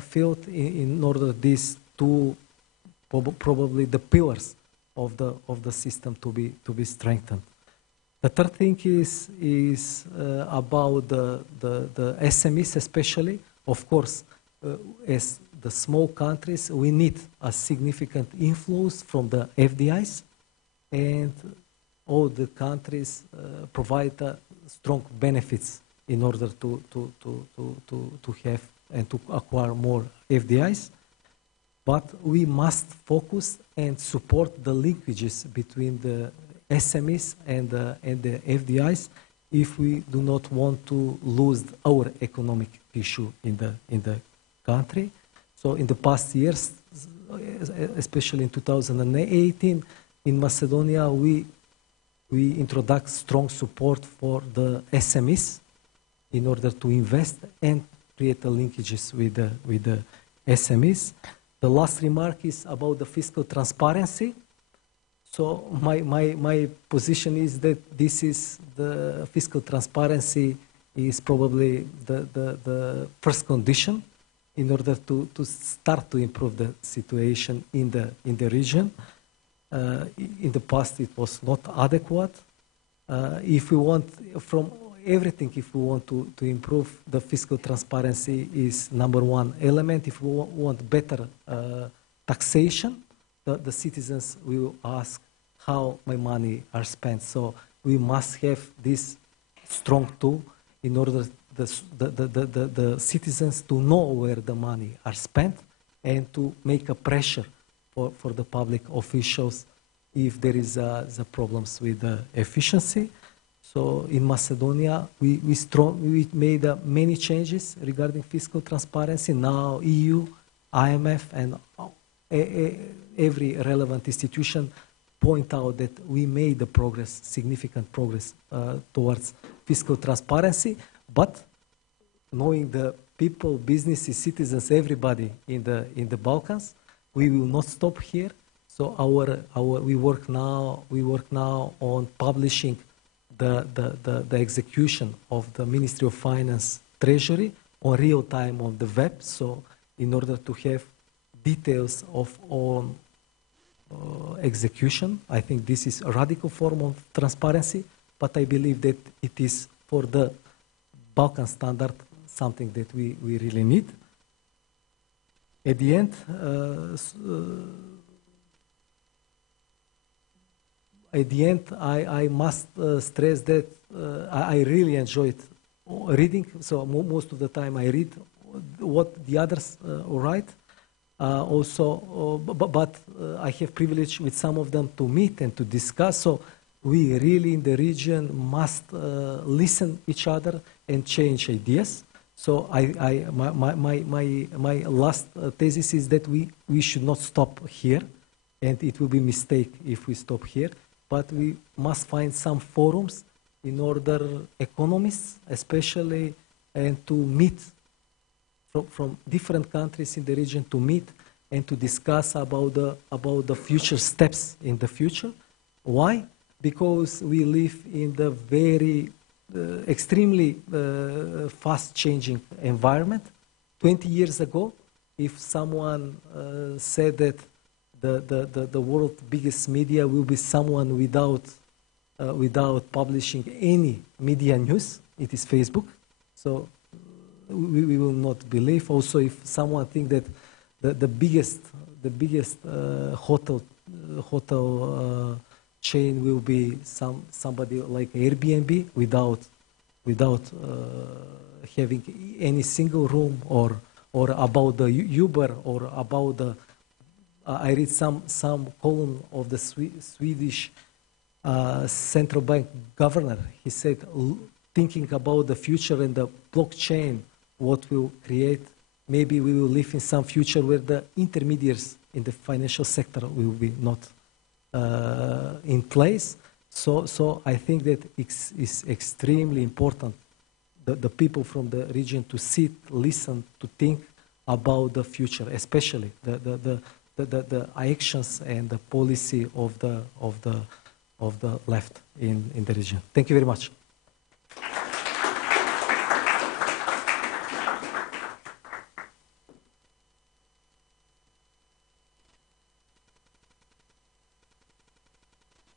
field, in order these two probably the pillars of the system to be strengthened. The third thing is about the SMEs especially. Of course, as the small countries, we need a significant influence from the FDIs, and all the countries provide strong benefits in order to have and to acquire more FDIs. But we must focus and support the linkages between the SMEs and the FDIs if we do not want to lose our economic issue in the country. So in the past years, especially in 2018, in Macedonia, we introduced strong support for the SMEs in order to invest and create the linkages with the SMEs. The last remark is about the fiscal transparency. So my position is that this is the fiscal transparency is probably the first condition in order to start to improve the situation in the region. In the past, it was not adequate. If we want from everything, if we want to improve the fiscal transparency, is number one element. If we want better taxation, the citizens will ask how my money are spent. So we must have this strong tool in order the citizens to know where the money are spent and to make a pressure for the public officials if there is the problems with the efficiency. So in Macedonia, we made many changes regarding fiscal transparency. Now EU, IMF, and every relevant institution point out that we made the progress, significant progress towards fiscal transparency. But knowing the people, businesses, citizens, everybody in the Balkans, we will not stop here. So we work now on publishing the execution of the Ministry of Finance Treasury on real time on the web. So in order to have details on execution, I think this is a radical form of transparency, but I believe that it is for the Balkan standard something that we really need. At the end, I must stress that I really enjoyed reading. So most of the time I read what the others write. But I have privilege with some of them to meet and to discuss. So we really in the region must listen each other and change ideas. So my last thesis is that we should not stop here, and it will be a mistake if we stop here. But we must find some forums in order economists, especially, and to meet from different countries in the region to meet and to discuss about the future steps in the future. Why? Because we live in the very extremely fast changing environment. 20 years ago, if someone said that the world's biggest media will be someone without publishing any media news, it is Facebook. So we will not believe. Also, if someone thinks that the biggest hotel chain will be somebody like Airbnb without having any single room, or about the Uber, or about the I read some column of the Swedish central bank governor. He said, thinking about the future and the blockchain, what will create, maybe we will live in some future where the intermediaries in the financial sector will be not in place. So I think that it's extremely important the people from the region to sit, listen, to think about the future, especially the actions and the policy of the left in the region. Thank you very much.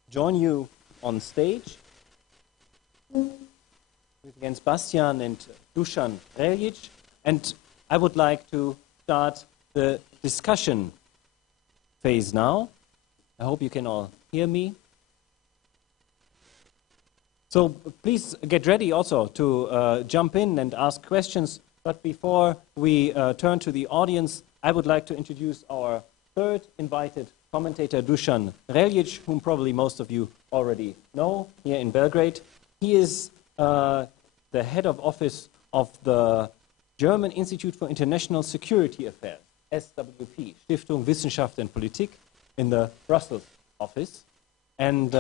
Join you on stage with Jens Bastian and Dusan Reljic, and I would like to start the discussion phase now. I hope you can all hear me. So please get ready also to jump in and ask questions. But before we turn to the audience, I would like to introduce our third invited commentator, Dusan Reljic, whom probably most of you already know here in Belgrade. He is the head of office of the German Institute for International Security Affairs, SWP, Stiftung Wissenschaft und Politik, in the Brussels office. And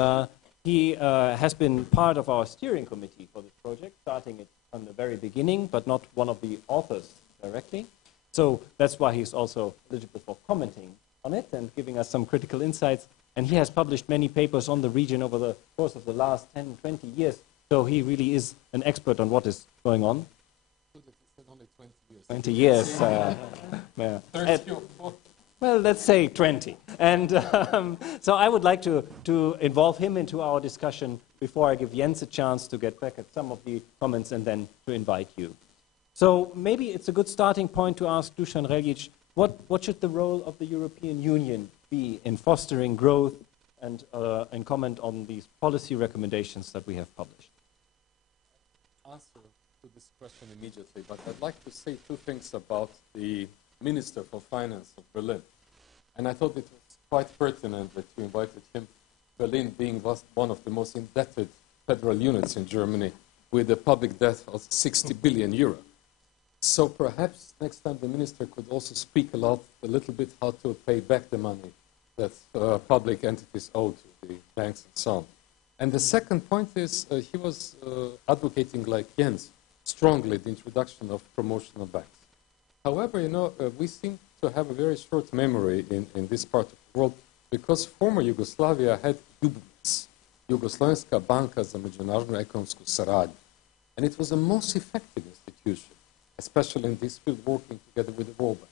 he has been part of our steering committee for this project, starting it from the very beginning, but not one of the authors directly. So that's why he's also eligible for commenting on it and giving us some critical insights. And he has published many papers on the region over the course of the last 10, 20 years. So he really is an expert on what is going on. Only 20 years. Yeah. Well, let's say 20. And so I would like to involve him into our discussion before I give Jens a chance to get back at some of the comments and then to invite you. So maybe it's a good starting point to ask Dusan Reljic, what should the role of the European Union be in fostering growth, and comment on these policy recommendations that we have published? Answer to this question immediately, but I'd like to say two things about the Minister for Finance of Berlin. And I thought it was quite pertinent that you invited him, Berlin being one of the most indebted federal units in Germany, with a public debt of 60 billion euro. So perhaps next time the minister could also speak a little bit how to pay back the money that public entities owe to the banks and so on. And the second point is he was advocating, like Jens, strongly the introduction of promotional banks. However, you know, we seem to have a very short memory in this part of the world, because former Yugoslavia had UBS, Jugoslovenska banka za međunarodnu ekonomsku saradnju. And it was a most effective institution, especially in this field, working together with the World Bank.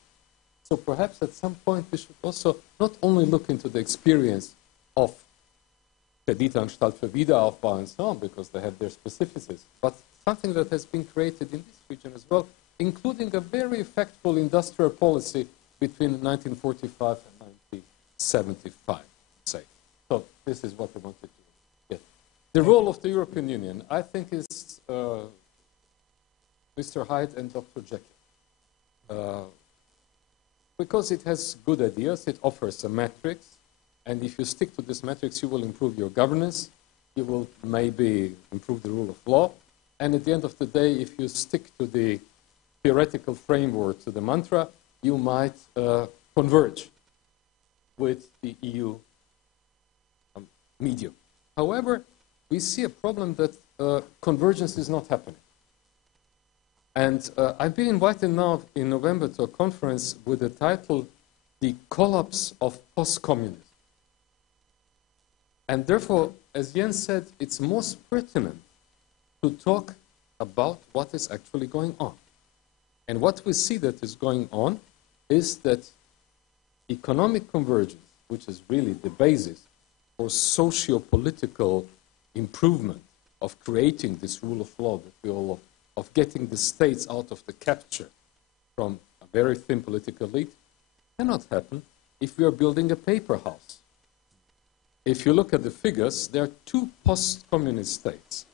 So perhaps at some point we should also not only look into the experience of Kreditanstalt für Wiederaufbau and so on, because they have their specificities, but something that has been created in this region as well, including a very effective industrial policy between 1945 and 1975, say. So this is what I wanted to get. The role of the European Union, I think, is Mr. Hyde and Dr. Jekyll. Because it has good ideas, it offers a matrix, and if you stick to this matrix, you will improve your governance, you will maybe improve the rule of law, and at the end of the day, if you stick to the theoretical framework, to the mantra, you might converge with the EU medium. However, we see a problem that convergence is not happening. And I've been invited now in November to a conference with the title, The Collapse of Post-Communism. And therefore, as Jens said, it's most pertinent to talk about what is actually going on. And what we see that is going on is that economic convergence, which is really the basis for socio-political improvement of creating this rule of law that we all love, of getting the states out of the capture from a very thin political elite, cannot happen if we are building a paper house. If you look at the figures, there are 2 post-communist states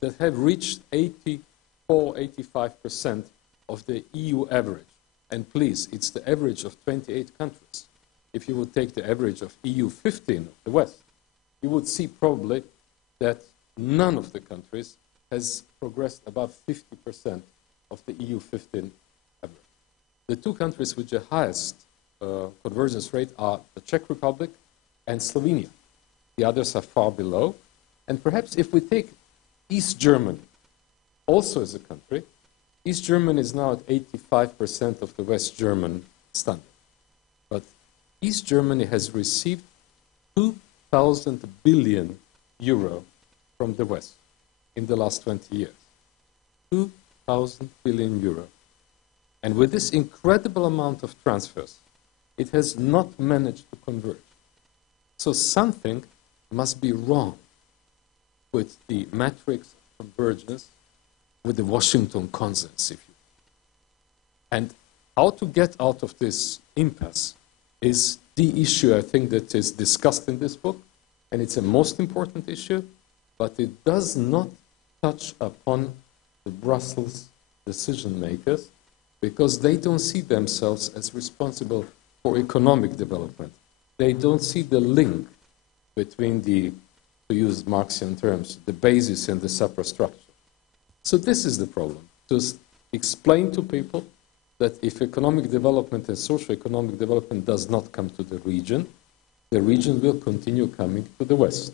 that have reached 84–85% of the EU average. And please, it's the average of 28 countries. If you would take the average of EU 15 of the West, you would see probably that none of the countries has progressed above 50% of the EU 15 average. The 2 countries with the highest convergence rate are the Czech Republic and Slovenia. The others are far below. And perhaps if we take East Germany, also as a country, East Germany is now at 85% of the West German standard. But East Germany has received 2,000 billion euro from the West in the last 20 years. 2,000 billion euro. And with this incredible amount of transfers, it has not managed to converge. So something must be wrong with the matrix of convergence, with the Washington consensus, if you will. And how to get out of this impasse is the issue, I think, that is discussed in this book, and it's a most important issue, but it does not touch upon the Brussels decision makers because they don't see themselves as responsible for economic development. They don't see the link between the, to use Marxian terms, the basis and the superstructure. So this is the problem, to explain to people that if economic development and socio-economic development does not come to the region will continue coming to the West.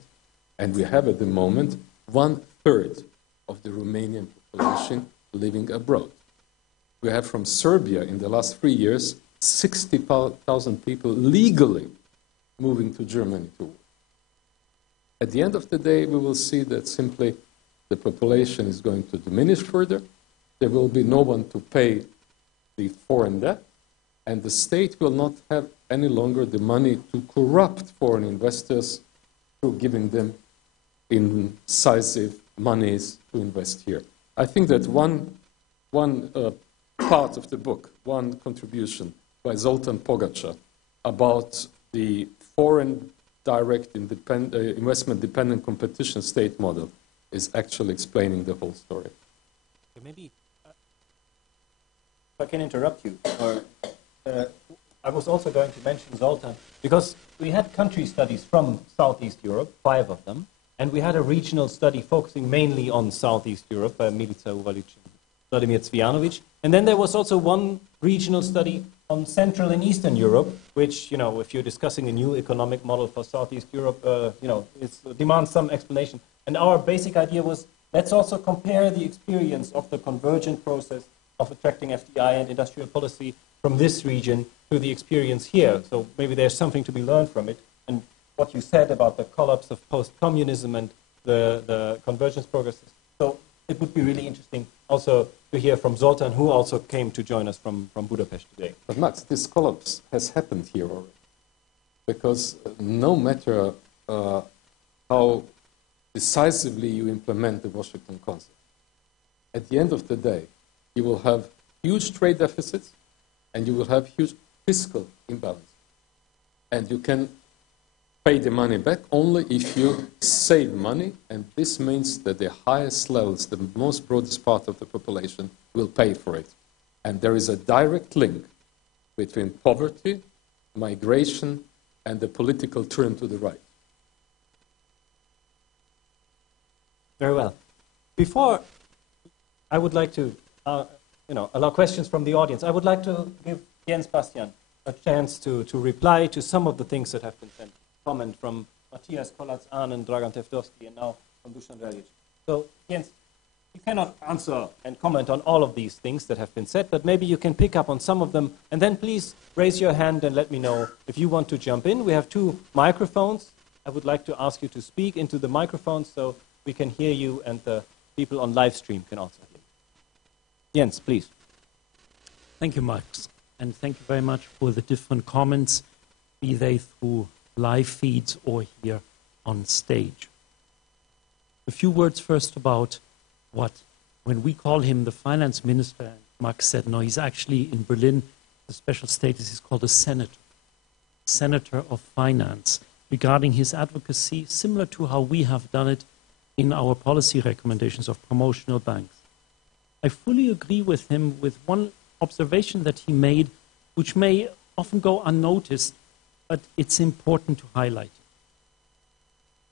And we have at the moment 1/3 of the Romanian population living abroad. We have from Serbia in the last 3 years 60,000 people legally moving to Germany to work. At the end of the day, we will see that simply the population is going to diminish further. There will be no one to pay the foreign debt, and the state will not have any longer the money to corrupt foreign investors through giving them incisive monies to invest here. I think that one part of the book, one contribution by Zoltan Pogačar about the foreign direct investment-dependent competition state model is actually explaining the whole story. Maybe, if I can interrupt you, or I was also going to mention Zoltan, because we had country studies from Southeast Europe, 5 of them, and we had a regional study focusing mainly on Southeast Europe by Milica Uvalic and Vladimir Cvijanovic. And then there was also one regional study on Central and Eastern Europe, which, if you're discussing a new economic model for Southeast Europe, it demands some explanation. And our basic idea was, let's also compare the experience of the convergent process of attracting FDI and industrial policy from this region to the experience here. So maybe there's something to be learned from it. And what you said about the collapse of post-communism and the convergence progresses. So it would be really interesting also to hear from Zoltan, who also came to join us from Budapest today. But Max, this collapse has happened here already. Because no matter how decisively you implement the Washington concept, at the end of the day, you will have huge trade deficits and you will have huge fiscal imbalance. And you can pay the money back only if you save money, and this means that the highest levels, the most broadest part of the population, will pay for it. And there is a direct link between poverty, migration, and the political turn to the right. Very well. Before I would like to allow questions from the audience, I would like to give Jens Bastian a chance to reply to some of the things that have been sent. Comment from Matthias Kolatz-Ahnen, Dragan Tevdovsky, and now from Dusan Veljic. So, Jens, you cannot answer and comment on all of these things that have been said, but maybe you can pick up on some of them, and then please raise your hand and let me know if you want to jump in. We have 2 microphones. I would like to ask you to speak into the microphones so we can hear you and the people on live stream can also hear you. Jens, please. Thank you, Max. And thank you very much for the different comments, be they through live feeds or here on stage. A few words first about when we call him the finance minister, and Max said, no, he's actually in Berlin, the special status is called a senator of finance, regarding his advocacy, similar to how we have done it in our policy recommendations of promotional banks. I fully agree with him with one observation that he made, which may often go unnoticed, but it's important to highlight.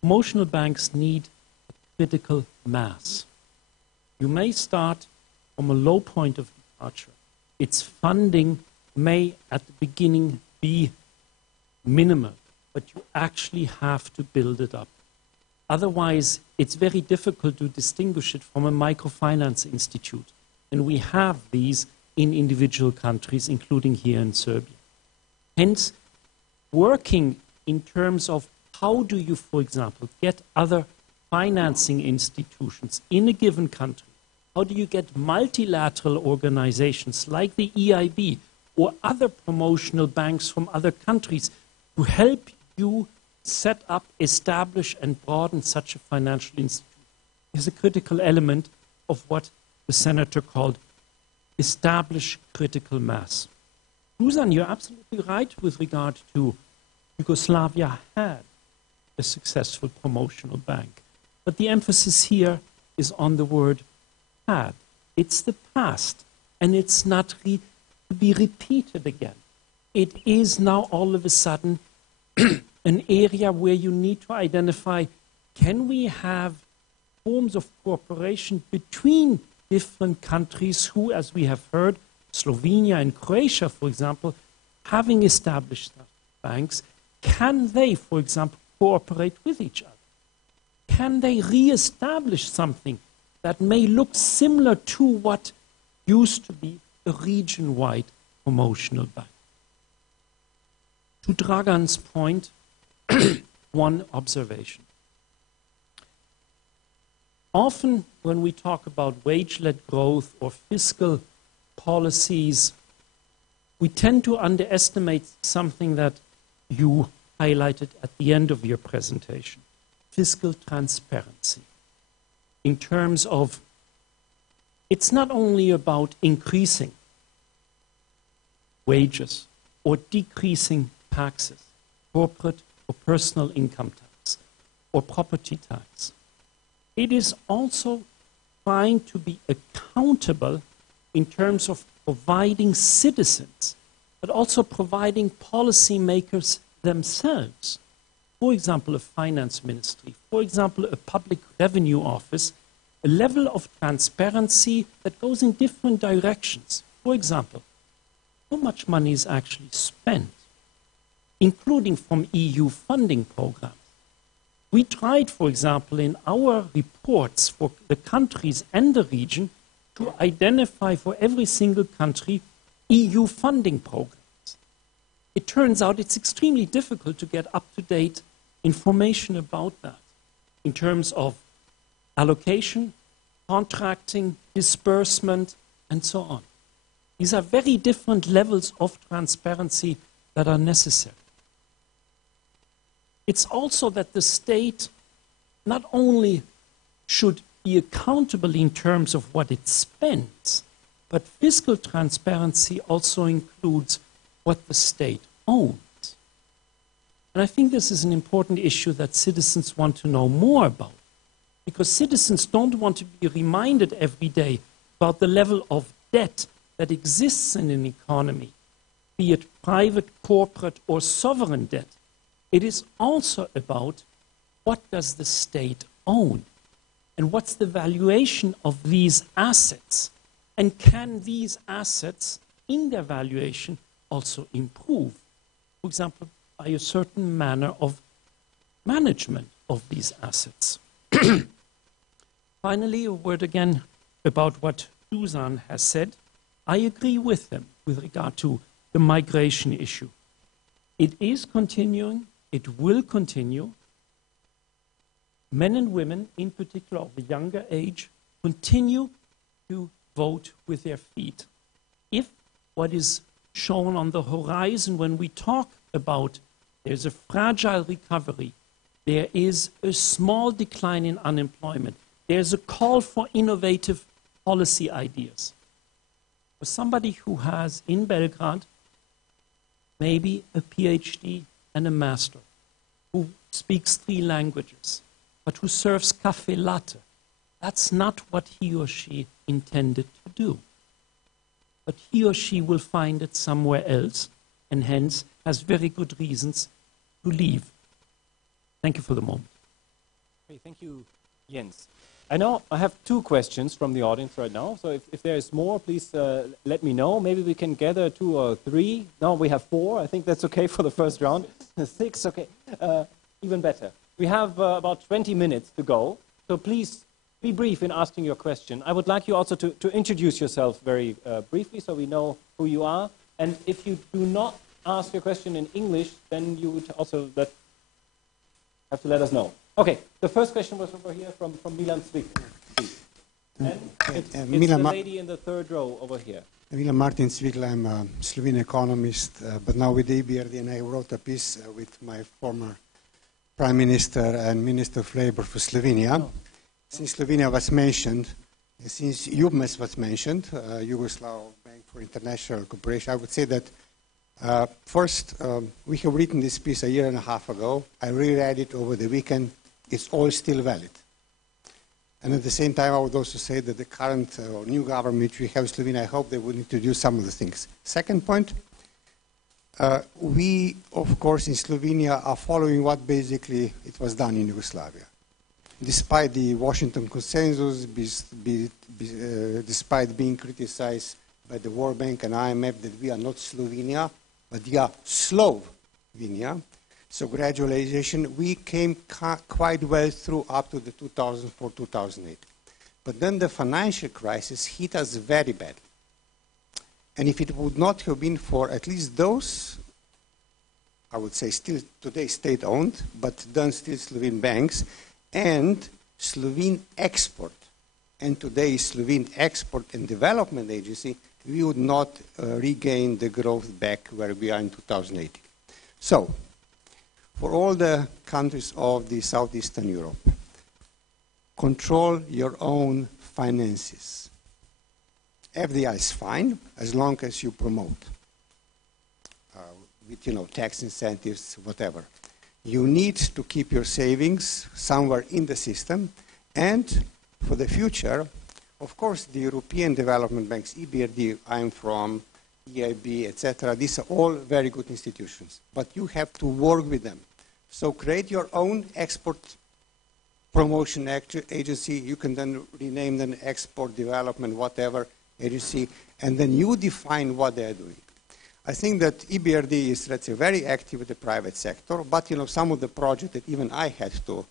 Promotional banks need a critical mass. You may start from a low point of departure. Its funding may, at the beginning, be minimal, but you actually have to build it up. Otherwise, it's very difficult to distinguish it from a microfinance institute. And we have these in individual countries, including here in Serbia. Hence, working in terms of how do you, for example, get other financing institutions in a given country? How do you get multilateral organizations like the EIB or other promotional banks from other countries to help you set up, establish, and broaden such a financial institution? Is a critical element of what the senator called establish critical mass. Dusan, you're absolutely right with regard to Yugoslavia had a successful promotional bank. But the emphasis here is on the word had. It's the past, and it's not to be repeated again. It is now all of a sudden an area where you need to identify, can we have forms of cooperation between different countries who, as we have heard, Slovenia and Croatia, for example, having established banks, can they, for example, cooperate with each other? Can they re-establish something that may look similar to what used to be a region-wide promotional bank? To Dragan's point, one observation. Often when we talk about wage-led growth or fiscal policies, we tend to underestimate something that you highlighted at the end of your presentation, fiscal transparency. In terms of, it's not only about increasing wages or decreasing taxes, corporate or personal income tax or property tax. It is also trying to be accountable in terms of providing citizens, but also providing policymakers themselves. For example, a finance ministry, for example, a public revenue office, a level of transparency that goes in different directions. For example, how much money is actually spent, including from EU funding programs. We tried, for example, in our reports for the countries and the region to identify for every single country EU funding programs. It turns out it's extremely difficult to get up-to-date information about that in terms of allocation, contracting, disbursement, and so on. These are very different levels of transparency that are necessary. It's also that the state not only should be accountable in terms of what it spends, but fiscal transparency also includes what the state owns. And I think this is an important issue that citizens want to know more about, because citizens don't want to be reminded every day about the level of debt that exists in an economy, be it private, corporate, or sovereign debt. It is also about what does the state own and what's the valuation of these assets, and can these assets in their valuation also improve, for example, by a certain manner of management of these assets. Finally, a word again about what Dusan has said. I agree with him with regard to the migration issue. It is continuing. It will continue. Men and women, in particular of the younger age, continue to vote with their feet. If what is shown on the horizon when we talk about there's a fragile recovery, there is a small decline in unemployment, there's a call for innovative policy ideas. For somebody who has in Belgrade maybe a PhD and a master, who speaks 3 languages, but who serves cafe latte, that's not what he or she intended to do. But he or she will find it somewhere else, and hence has very good reasons to leave. Thank you for the moment. Okay, thank you, Jens. I know I have 2 questions from the audience right now, so if there is more, please let me know. Maybe we can gather 2 or 3. No, we have 4. I think that's okay for the first round. 6, okay. Even better. We have about 20 minutes to go, so please be brief in asking your question. I would like you also to introduce yourself very briefly so we know who you are. And if you do not ask your question in English, then you would also have to let us know. Okay, the first question was over here from Milan Cvik. And it's the lady in the 3rd row over here. Milan Martin Cvik, I'm a Slovene economist, but now with EBRD, and I wrote a piece with my former Prime Minister and Minister of Labour for Slovenia. Oh. Since Slovenia was mentioned, since UBMES was mentioned, Yugoslav Bank for International Cooperation, I would say that first, we have written this piece a year and a half ago. I reread it over the weekend. It's all still valid. And at the same time, I would also say that the current new government which we have in Slovenia, I hope they will introduce some of the things. Second point, we, of course, in Slovenia are following what basically it was done in Yugoslavia. Despite the Washington Consensus, despite being criticized by the World Bank and IMF that we are not Slovenia, but we are Slovenia. So gradualization, we came quite well through up to the 2004-2008. But then the financial crisis hit us very badly. And if it would not have been for at least those, I would say still today state-owned, but then still Slovene banks, and Slovene Export, and today Slovene Export and Development Agency, we would not regain the growth back where we are in 2018. So, for all the countries of the Southeastern Europe, control your own finances. FDI is fine as long as you promote with tax incentives, whatever. You need to keep your savings somewhere in the system, and for the future, of course, the European development banks, EBRD, I'm from, EIB, etc., these are all very good institutions, but you have to work with them. So create your own export promotion agency. You can then rename them export development, whatever agency, and then you define what they're doing. I think that EBRD is, let's say, very active with the private sector, but some of the projects that even I had to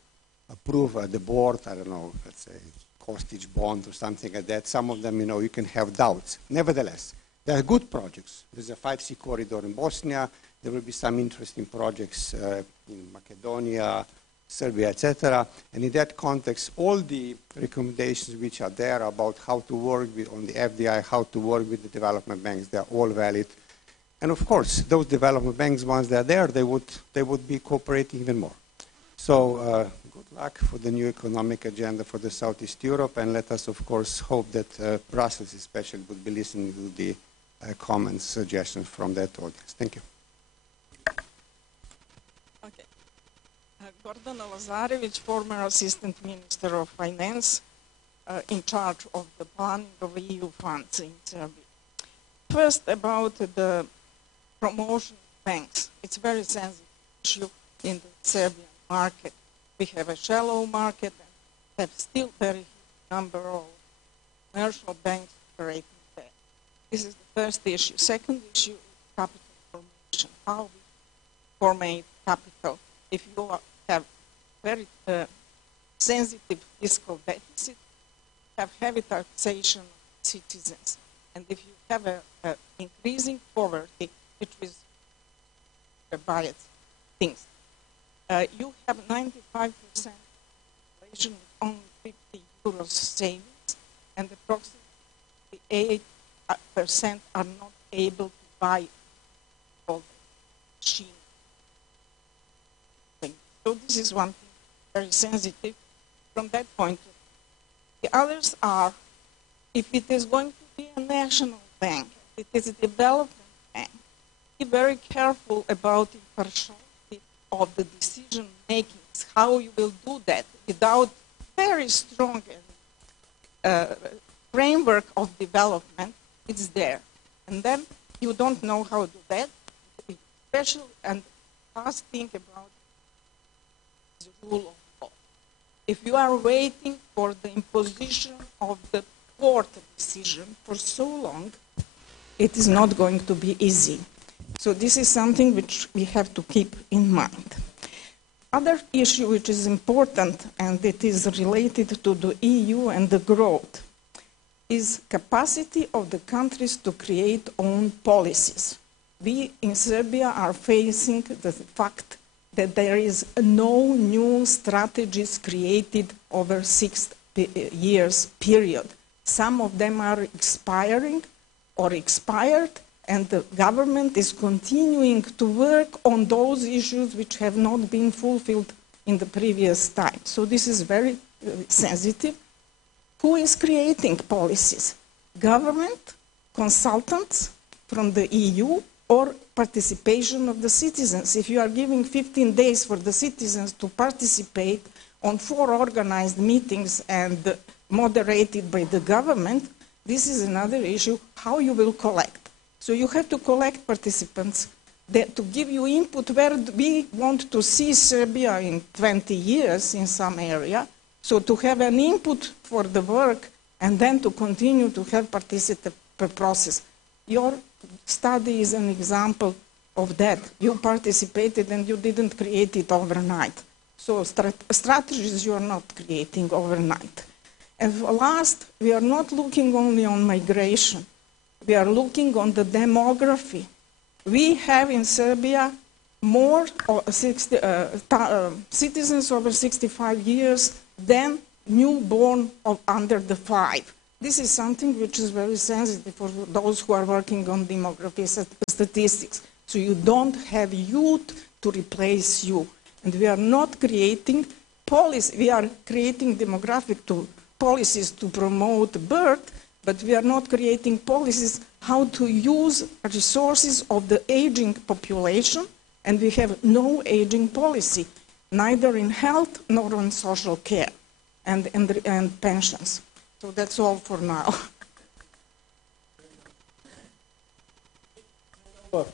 approve at the board, I don't know, let's say, Kostic bond or something like that, some of them, you can have doubts. Nevertheless, they are good projects. There's a 5C corridor in Bosnia. There will be some interesting projects in Macedonia, Serbia, etc. And in that context, all the recommendations which are there about how to work on the FDI, how to work with the development banks, they are all valid. And of course, those development banks, once they're there, they would be cooperating even more. So good luck for the new economic agenda for the Southeast Europe, and let us, of course, hope that Brussels especially would be listening to the comments, suggestions from that audience. Thank you. Okay. Gordana Lazarević, former Assistant Minister of Finance, in charge of the planning of EU funds in Serbia. First, about the promotion of banks. It's a very sensitive issue in the Serbian market. We have a shallow market and have still very huge number of commercial banks operating there. This is the first issue. Second issue is capital formation. How we formate capital. If you have very sensitive fiscal deficit, have heavy taxation of citizens. And if you have an increasing poverty, which is by things, you have 95% inflation with only 50 euros savings, and approximately 8% are not able to buy all the machine. So this is one thing very sensitive from that point of view. The others are, if it is going to be a national bank, it is a development bank, be very careful about impartiality of the decision making, how you will do that without very strong framework of development. It's there. And then you don't know how to do that, especially, and last thing about the rule of law. If you are waiting for the imposition of the court decision for so long, it is not going to be easy. So this is something which we have to keep in mind. Other issue which is important, and it is related to the EU and the growth, is capacity of the countries to create own policies. We in Serbia are facing the fact that there is no new strategies created over 6 years period. Some of them are expiring or expired, and the government is continuing to work on those issues which have not been fulfilled in the previous time. So this is very sensitive. Who is creating policies? Government, consultants from the EU, or participation of the citizens? If you are giving 15 days for the citizens to participate on 4 organized meetings and moderated by the government, this is another issue, how you will collect. So you have to collect participants to give you input where we want to see Serbia in 20 years in some area. So to have an input for the work and then to continue to have participatory process. Your study is an example of that. You participated and you didn't create it overnight. So strategies you are not creating overnight. And last, we are not looking only on migration. We are looking on the demography. We have in Serbia more citizens over 65 years than newborn of under the 5. This is something which is very sensitive for those who are working on demography statistics. So you don't have youth to replace you. And we are not creating policy. We are creating demographic policies to promote birth, but we are not creating policies how to use resources of the aging population, and we have no aging policy, neither in health nor in social care and pensions. So that's all for now. Well,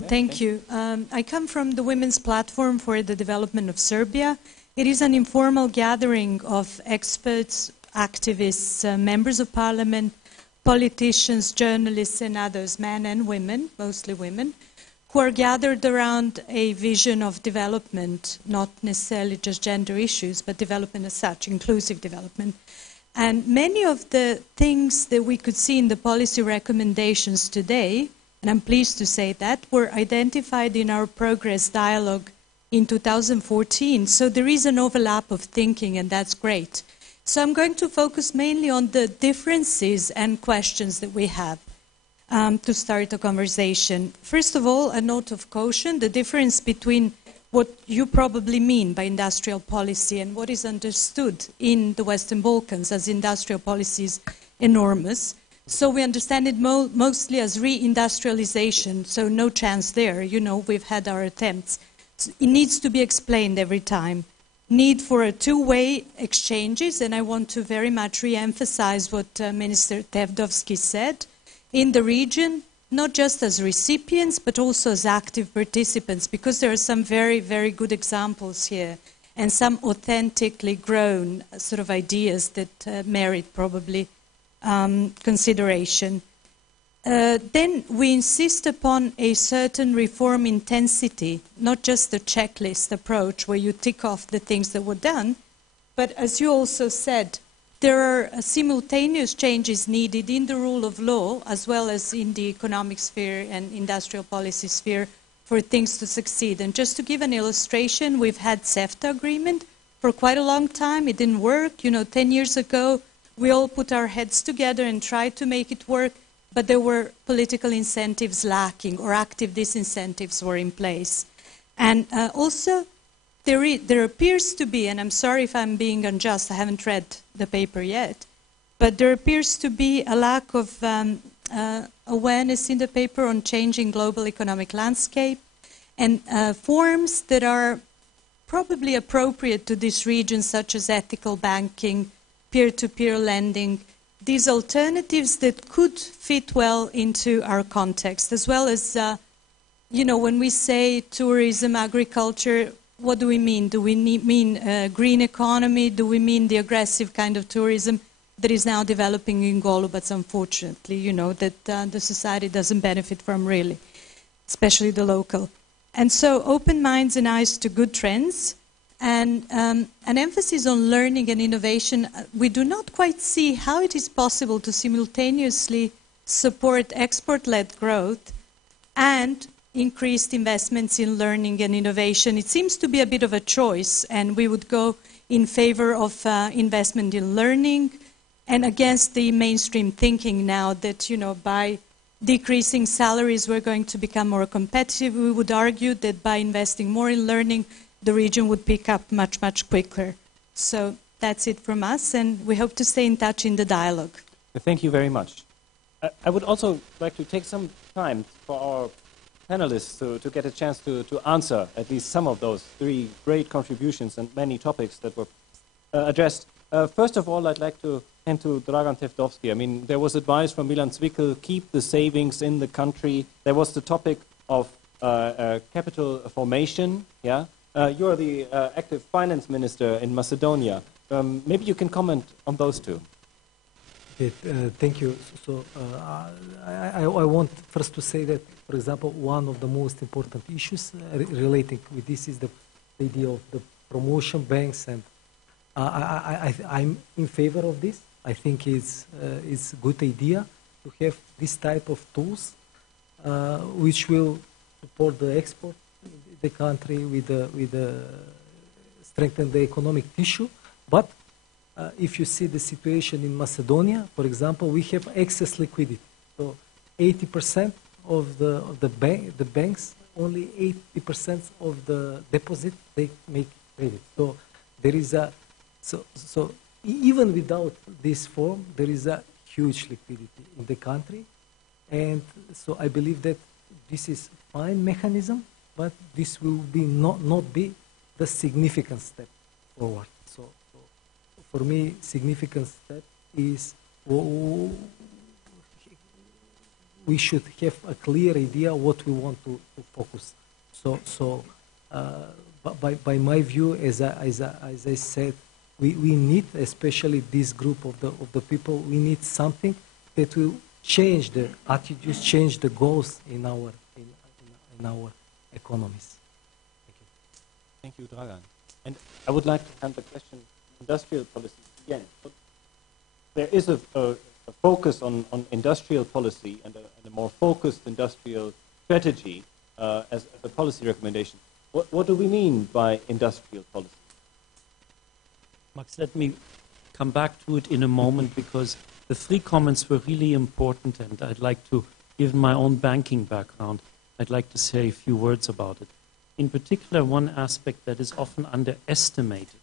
thank you. I come from the Women's Platform for the Development of Serbia. It is an informal gathering of experts, activists, members of parliament, politicians, journalists, and others, men and women, mostly women, who are gathered around a vision of development, not necessarily just gender issues, but development as such, inclusive development. And many of the things that we could see in the policy recommendations today, and I'm pleased to say that, were identified in our progress dialogue in 2014. So there is an overlap of thinking, and that's great. So I'm going to focus mainly on the differences and questions that we have to start the conversation. First of all, a note of caution, the difference between what you probably mean by industrial policy and what is understood in the Western Balkans as industrial policy is enormous. So we understand it mostly as re-industrialization, so no chance there. You know, we've had our attempts. It needs to be explained every time. Need for a two-way exchanges, and I want to very much re-emphasize what Minister Tevdovsky said, in the region, not just as recipients, but also as active participants, because there are some very, very good examples here, and some authentically grown sort of ideas that merit probably consideration. Then we insist upon a certain reform intensity, not just a checklist approach where you tick off the things that were done, but as you also said, there are simultaneous changes needed in the rule of law as well as in the economic sphere and industrial policy sphere for things to succeed. And just to give an illustration, we've had CEFTA agreement for quite a long time. It didn't work. You know, 10 years ago, we all put our heads together and tried to make it work, but there were political incentives lacking, or active disincentives were in place. And also, there appears to be, and I'm sorry if I'm being unjust, I haven't read the paper yet, but there appears to be a lack of awareness in the paper on changing global economic landscape, and forms that are probably appropriate to this region, such as ethical banking, peer-to-peer lending, these alternatives that could fit well into our context, as well as, you know, when we say tourism, agriculture, what do we mean? Do we mean green economy? Do we mean the aggressive kind of tourism that is now developing in Golo, but unfortunately, you know, that the society doesn't benefit from really, especially the local. And so open minds and eyes to good trends, and an emphasis on learning and innovation. We do not quite see how it is possible to simultaneously support export-led growth and increased investments in learning and innovation. It seems to be a bit of a choice, and we would go in favor of investment in learning and against the mainstream thinking now that, you know, by decreasing salaries we're going to become more competitive. We would argue that by investing more in learning, the region would pick up much, much quicker. So that's it from us, and we hope to stay in touch in the dialogue. Thank you very much. I would also like to take some time for our panelists to get a chance to answer at least some of those three great contributions and many topics that were addressed. First of all, I'd like to hand to Dragan Teftovski. I mean, there was advice from Milan Cvikl, keep the savings in the country. There was the topic of capital formation. Yeah, you're the active finance minister in Macedonia. Maybe you can comment on those two. Okay, thank you. So I want first to say that, for example, one of the most important issues relating with this is the idea of the promotion banks, and I'm in favor of this. I think it's a good idea to have this type of tools, which will support the export in the country with the strengthen the economic tissue. But if you see the situation in Macedonia, for example, we have excess liquidity. So 80% of the banks, only 80% of the deposit they make credit. So there is a so even without this form, there is a huge liquidity in the country, and so I believe that this is a fine mechanism, but this will be not be the significant step forward. So for me, significant step is we should have a clear idea what we want to focus. So by my view, as I said, we need, especially this group of the people, we need something that will change the attitudes, change the goals in our economies. Thank you, Dragan. And I would like to hand the question industrial policy again. There is a focus on industrial policy and a more focused industrial strategy as a policy recommendation. What do we mean by industrial policy? Max, let me come back to it in a moment, because the three comments were really important, and I'd like to, given my own banking background, I'd like to say a few words about it. In particular, one aspect that is often underestimated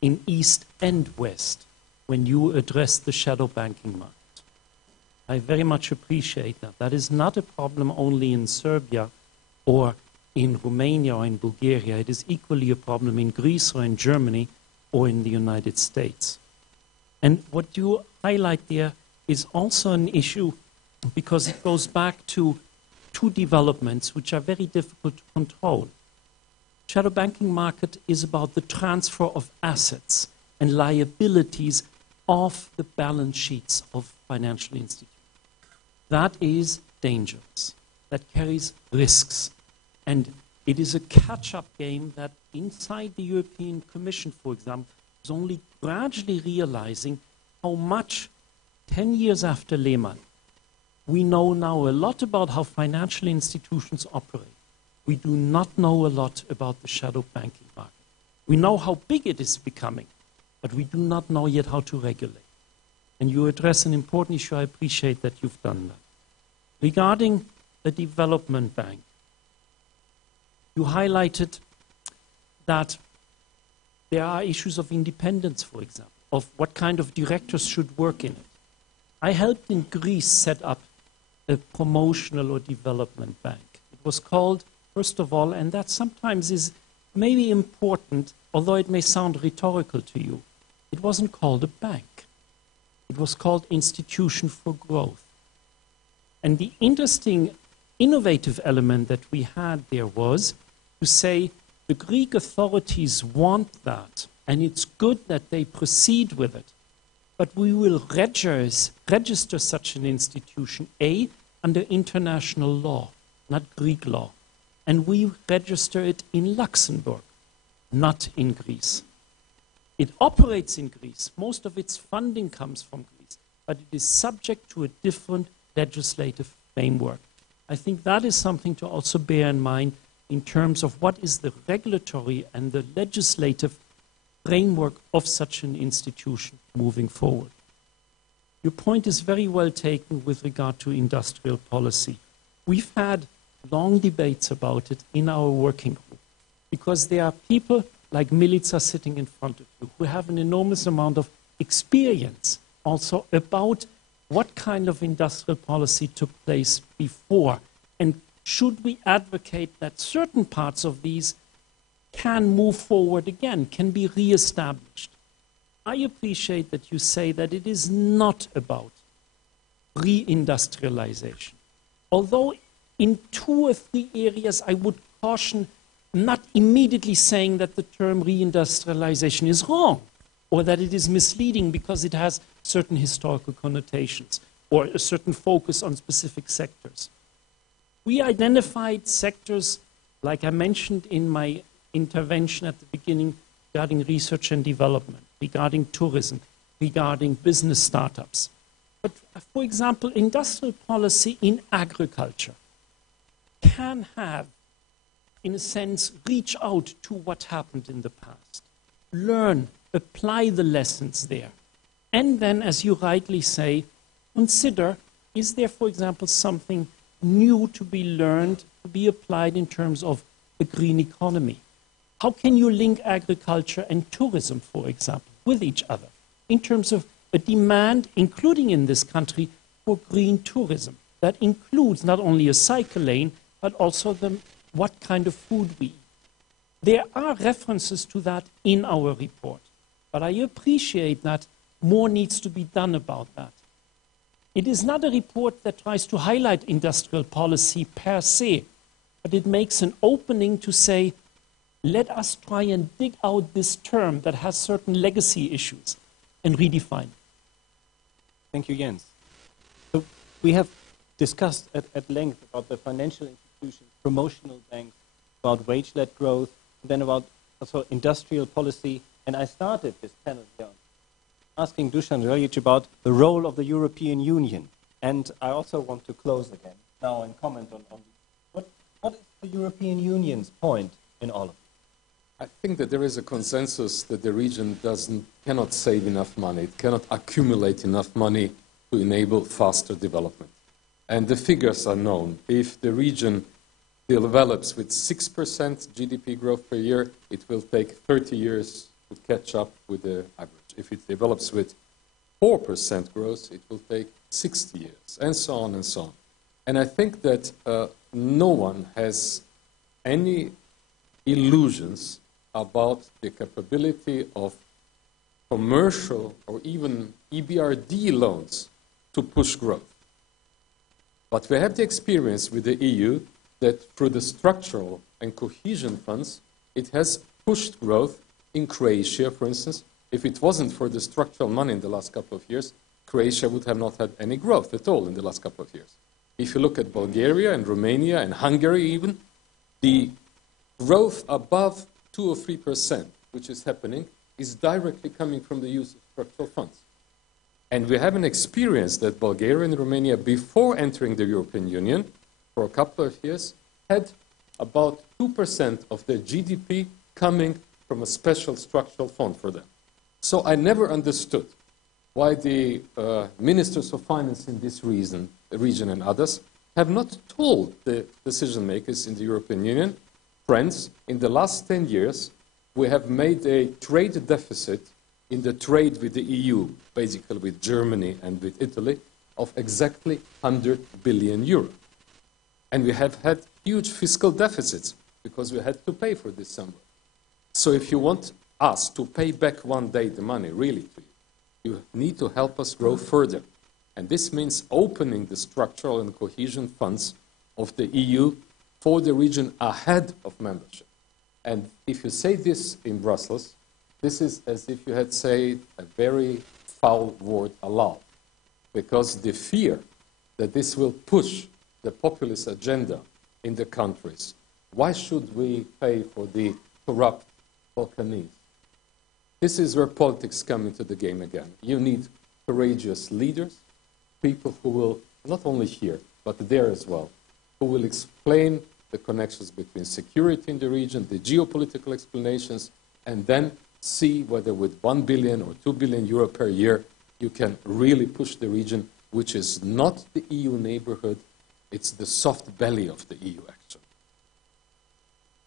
in East and West when you address the shadow banking market. I very much appreciate that. That is not a problem only in Serbia or in Romania or in Bulgaria. It is equally a problem in Greece or in Germany or in the United States. And what you highlight there is also an issue because it goes back to two developments which are very difficult to control. Shadow banking market is about the transfer of assets and liabilities off the balance sheets of financial institutions. That is dangerous. That carries risks. And it is a catch-up game that inside the European Commission, for example, is only gradually realizing how much, 10 years after Lehman, we know now a lot about how financial institutions operate. We do not know a lot about the shadow banking market. We know how big it is becoming, but we do not know yet how to regulate. and you address an important issue. I appreciate that you've done that. Regarding the development bank, you highlighted that there are issues of independence, for example, of what kind of directors should work in it. I helped in Greece set up a promotional or development bank. It was called, first of all, and that sometimes is maybe important, although it may sound rhetorical to you, it wasn't called a bank. It was called Institution for Growth. And the interesting, innovative element that we had there was to say the Greek authorities want that, and it's good that they proceed with it. But we will register such an institution, A, under international law, not Greek law. And we register it in Luxembourg, not in Greece. It operates in Greece. Most of its funding comes from Greece, but it is subject to a different legislative framework. I think that is something to also bear in mind in terms of what is the regulatory and the legislative framework of such an institution moving forward. Your point is very well taken with regard to industrial policy. We've had long debates about it in our working group because there are people like Milica sitting in front of you who have an enormous amount of experience also about what kind of industrial policy took place before, and should we advocate that certain parts of these can move forward again, can be re-established. I appreciate that you say that it is not about re-industrialization. Although in 2 or 3 areas I would caution not immediately saying that the term re-industrialization is wrong or that it is misleading because it has certain historical connotations or a certain focus on specific sectors. We identified sectors, like I mentioned in my intervention at the beginning, regarding research and development, regarding tourism, regarding business startups. But, for example, industrial policy in agriculture can have, in a sense, reach out to what happened in the past, learn, apply the lessons there, and then, as you rightly say, consider, is there, for example, something new to be learned, to be applied in terms of a green economy? How can you link agriculture and tourism, for example, with each other in terms of a demand, including in this country, for green tourism that includes not only a cycle lane, but also what kind of food we eat? There are references to that in our report, but I appreciate that more needs to be done about that. It is not a report that tries to highlight industrial policy per se, but it makes an opening to say, let us try and dig out this term that has certain legacy issues and redefine it. Thank you, Jens. So we have discussed at length about the financial institutions, promotional banks, about wage-led growth, and then about also industrial policy. And I started this panel here asking Dusan Željić about the role of the European Union. And I also want to close again now and comment on what is the European Union's point in all of this? I think that there is a consensus that the region cannot save enough money, it cannot accumulate enough money to enable faster development. And the figures are known. If the region develops with 6% GDP growth per year, it will take 30 years to catch up with the average. If it develops with 4% growth, it will take 60 years, and so on and so on. And I think that no one has any illusions about the capability of commercial or even EBRD loans to push growth. But we have the experience with the EU that through the structural and cohesion funds, it has pushed growth in Croatia, for instance. If it wasn't for the structural money in the last couple of years, Croatia would have not had any growth at all in the last couple of years. If you look at Bulgaria and Romania and Hungary even, the growth above 2 or 3%, which is happening, is directly coming from the use of structural funds. And we have an experience that Bulgaria and Romania, before entering the European Union, for a couple of years, had about 2% of their GDP coming from a special structural fund for them. So I never understood why the ministers of finance in this region and others have not told the decision makers in the European Union, friends, in the last 10 years, we have made a trade deficit in the trade with the EU, basically with Germany and with Italy, of exactly 100 billion euro. And we have had huge fiscal deficits because we had to pay for this somewhere. So if you want us to pay back one day the money, really, to you, you need to help us grow further. And this means opening the structural and cohesion funds of the EU for the region ahead of membership. And if you say this in Brussels, this is as if you had said a very foul word aloud, because the fear that this will push the populist agenda in the countries. Why should we pay for the corrupt Balkanese? This is where politics come into the game again. You need courageous leaders, people who will, not only here, but there as well, who will explain the connections between security in the region, the geopolitical explanations, and then see whether with 1 billion or 2 billion euro per year, you can really push the region, which is not the EU neighborhood, it's the soft belly of the EU, actually.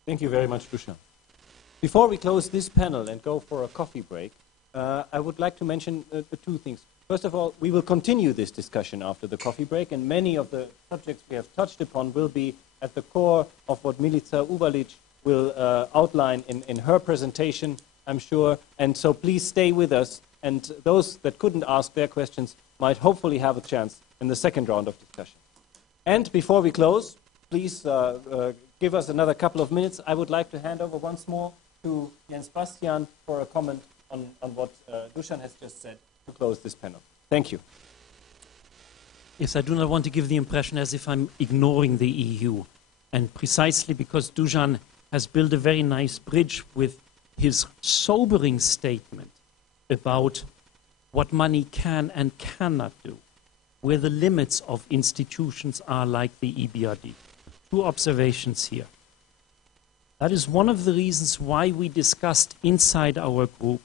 Thank you very much, Dusan. Before we close this panel and go for a coffee break, I would like to mention two things. First of all, we will continue this discussion after the coffee break, and many of the subjects we have touched upon will be at the core of what Milica Uvalic will outline in her presentation, I'm sure. And so please stay with us, and those that couldn't ask their questions might hopefully have a chance in the second round of discussion. And before we close, please give us another couple of minutes. I would like to hand over once more to Jens Bastian for a comment on what Dusan has just said to close this panel. Thank you. Yes, I do not want to give the impression as if I'm ignoring the EU. And precisely because Dusan has built a very nice bridge with his sobering statement about what money can and cannot do, where the limits of institutions are like the EBRD. Two observations here. That is one of the reasons why we discussed inside our group,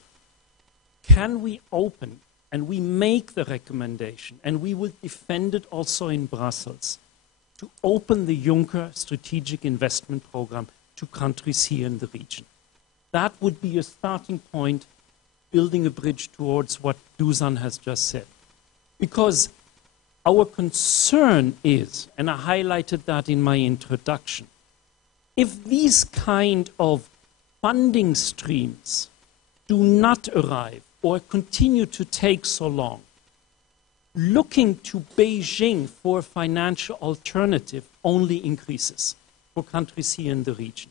can we open, and we make the recommendation, and we will defend it also in Brussels, to open the Juncker Strategic Investment Program to countries here in the region. That would be a starting point, building a bridge towards what Dusan has just said. Because our concern is, and I highlighted that in my introduction, if these kind of funding streams do not arrive or continue to take so long, looking to Beijing for a financial alternative only increases for countries here in the region.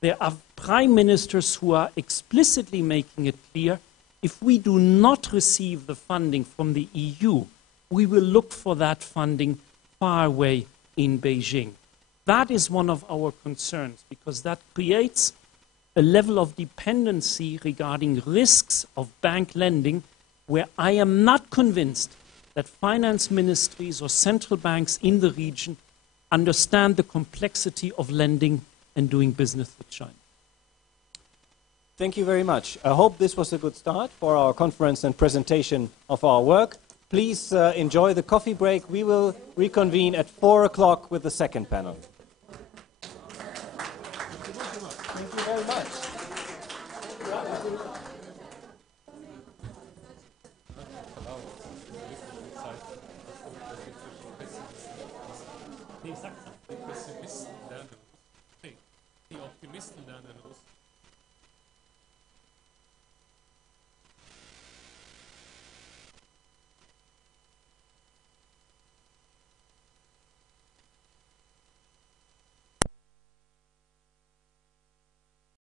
There are prime ministers who are explicitly making it clear, if we do not receive the funding from the EU, we will look for that funding far away in Beijing. That is one of our concerns, because that creates a level of dependency regarding risks of bank lending where I am not convinced that finance ministries or central banks in the region understand the complexity of lending and doing business with China. Thank you very much. I hope this was a good start for our conference and presentation of our work. Please enjoy the coffee break. We will reconvene at 4 o'clock with the second panel.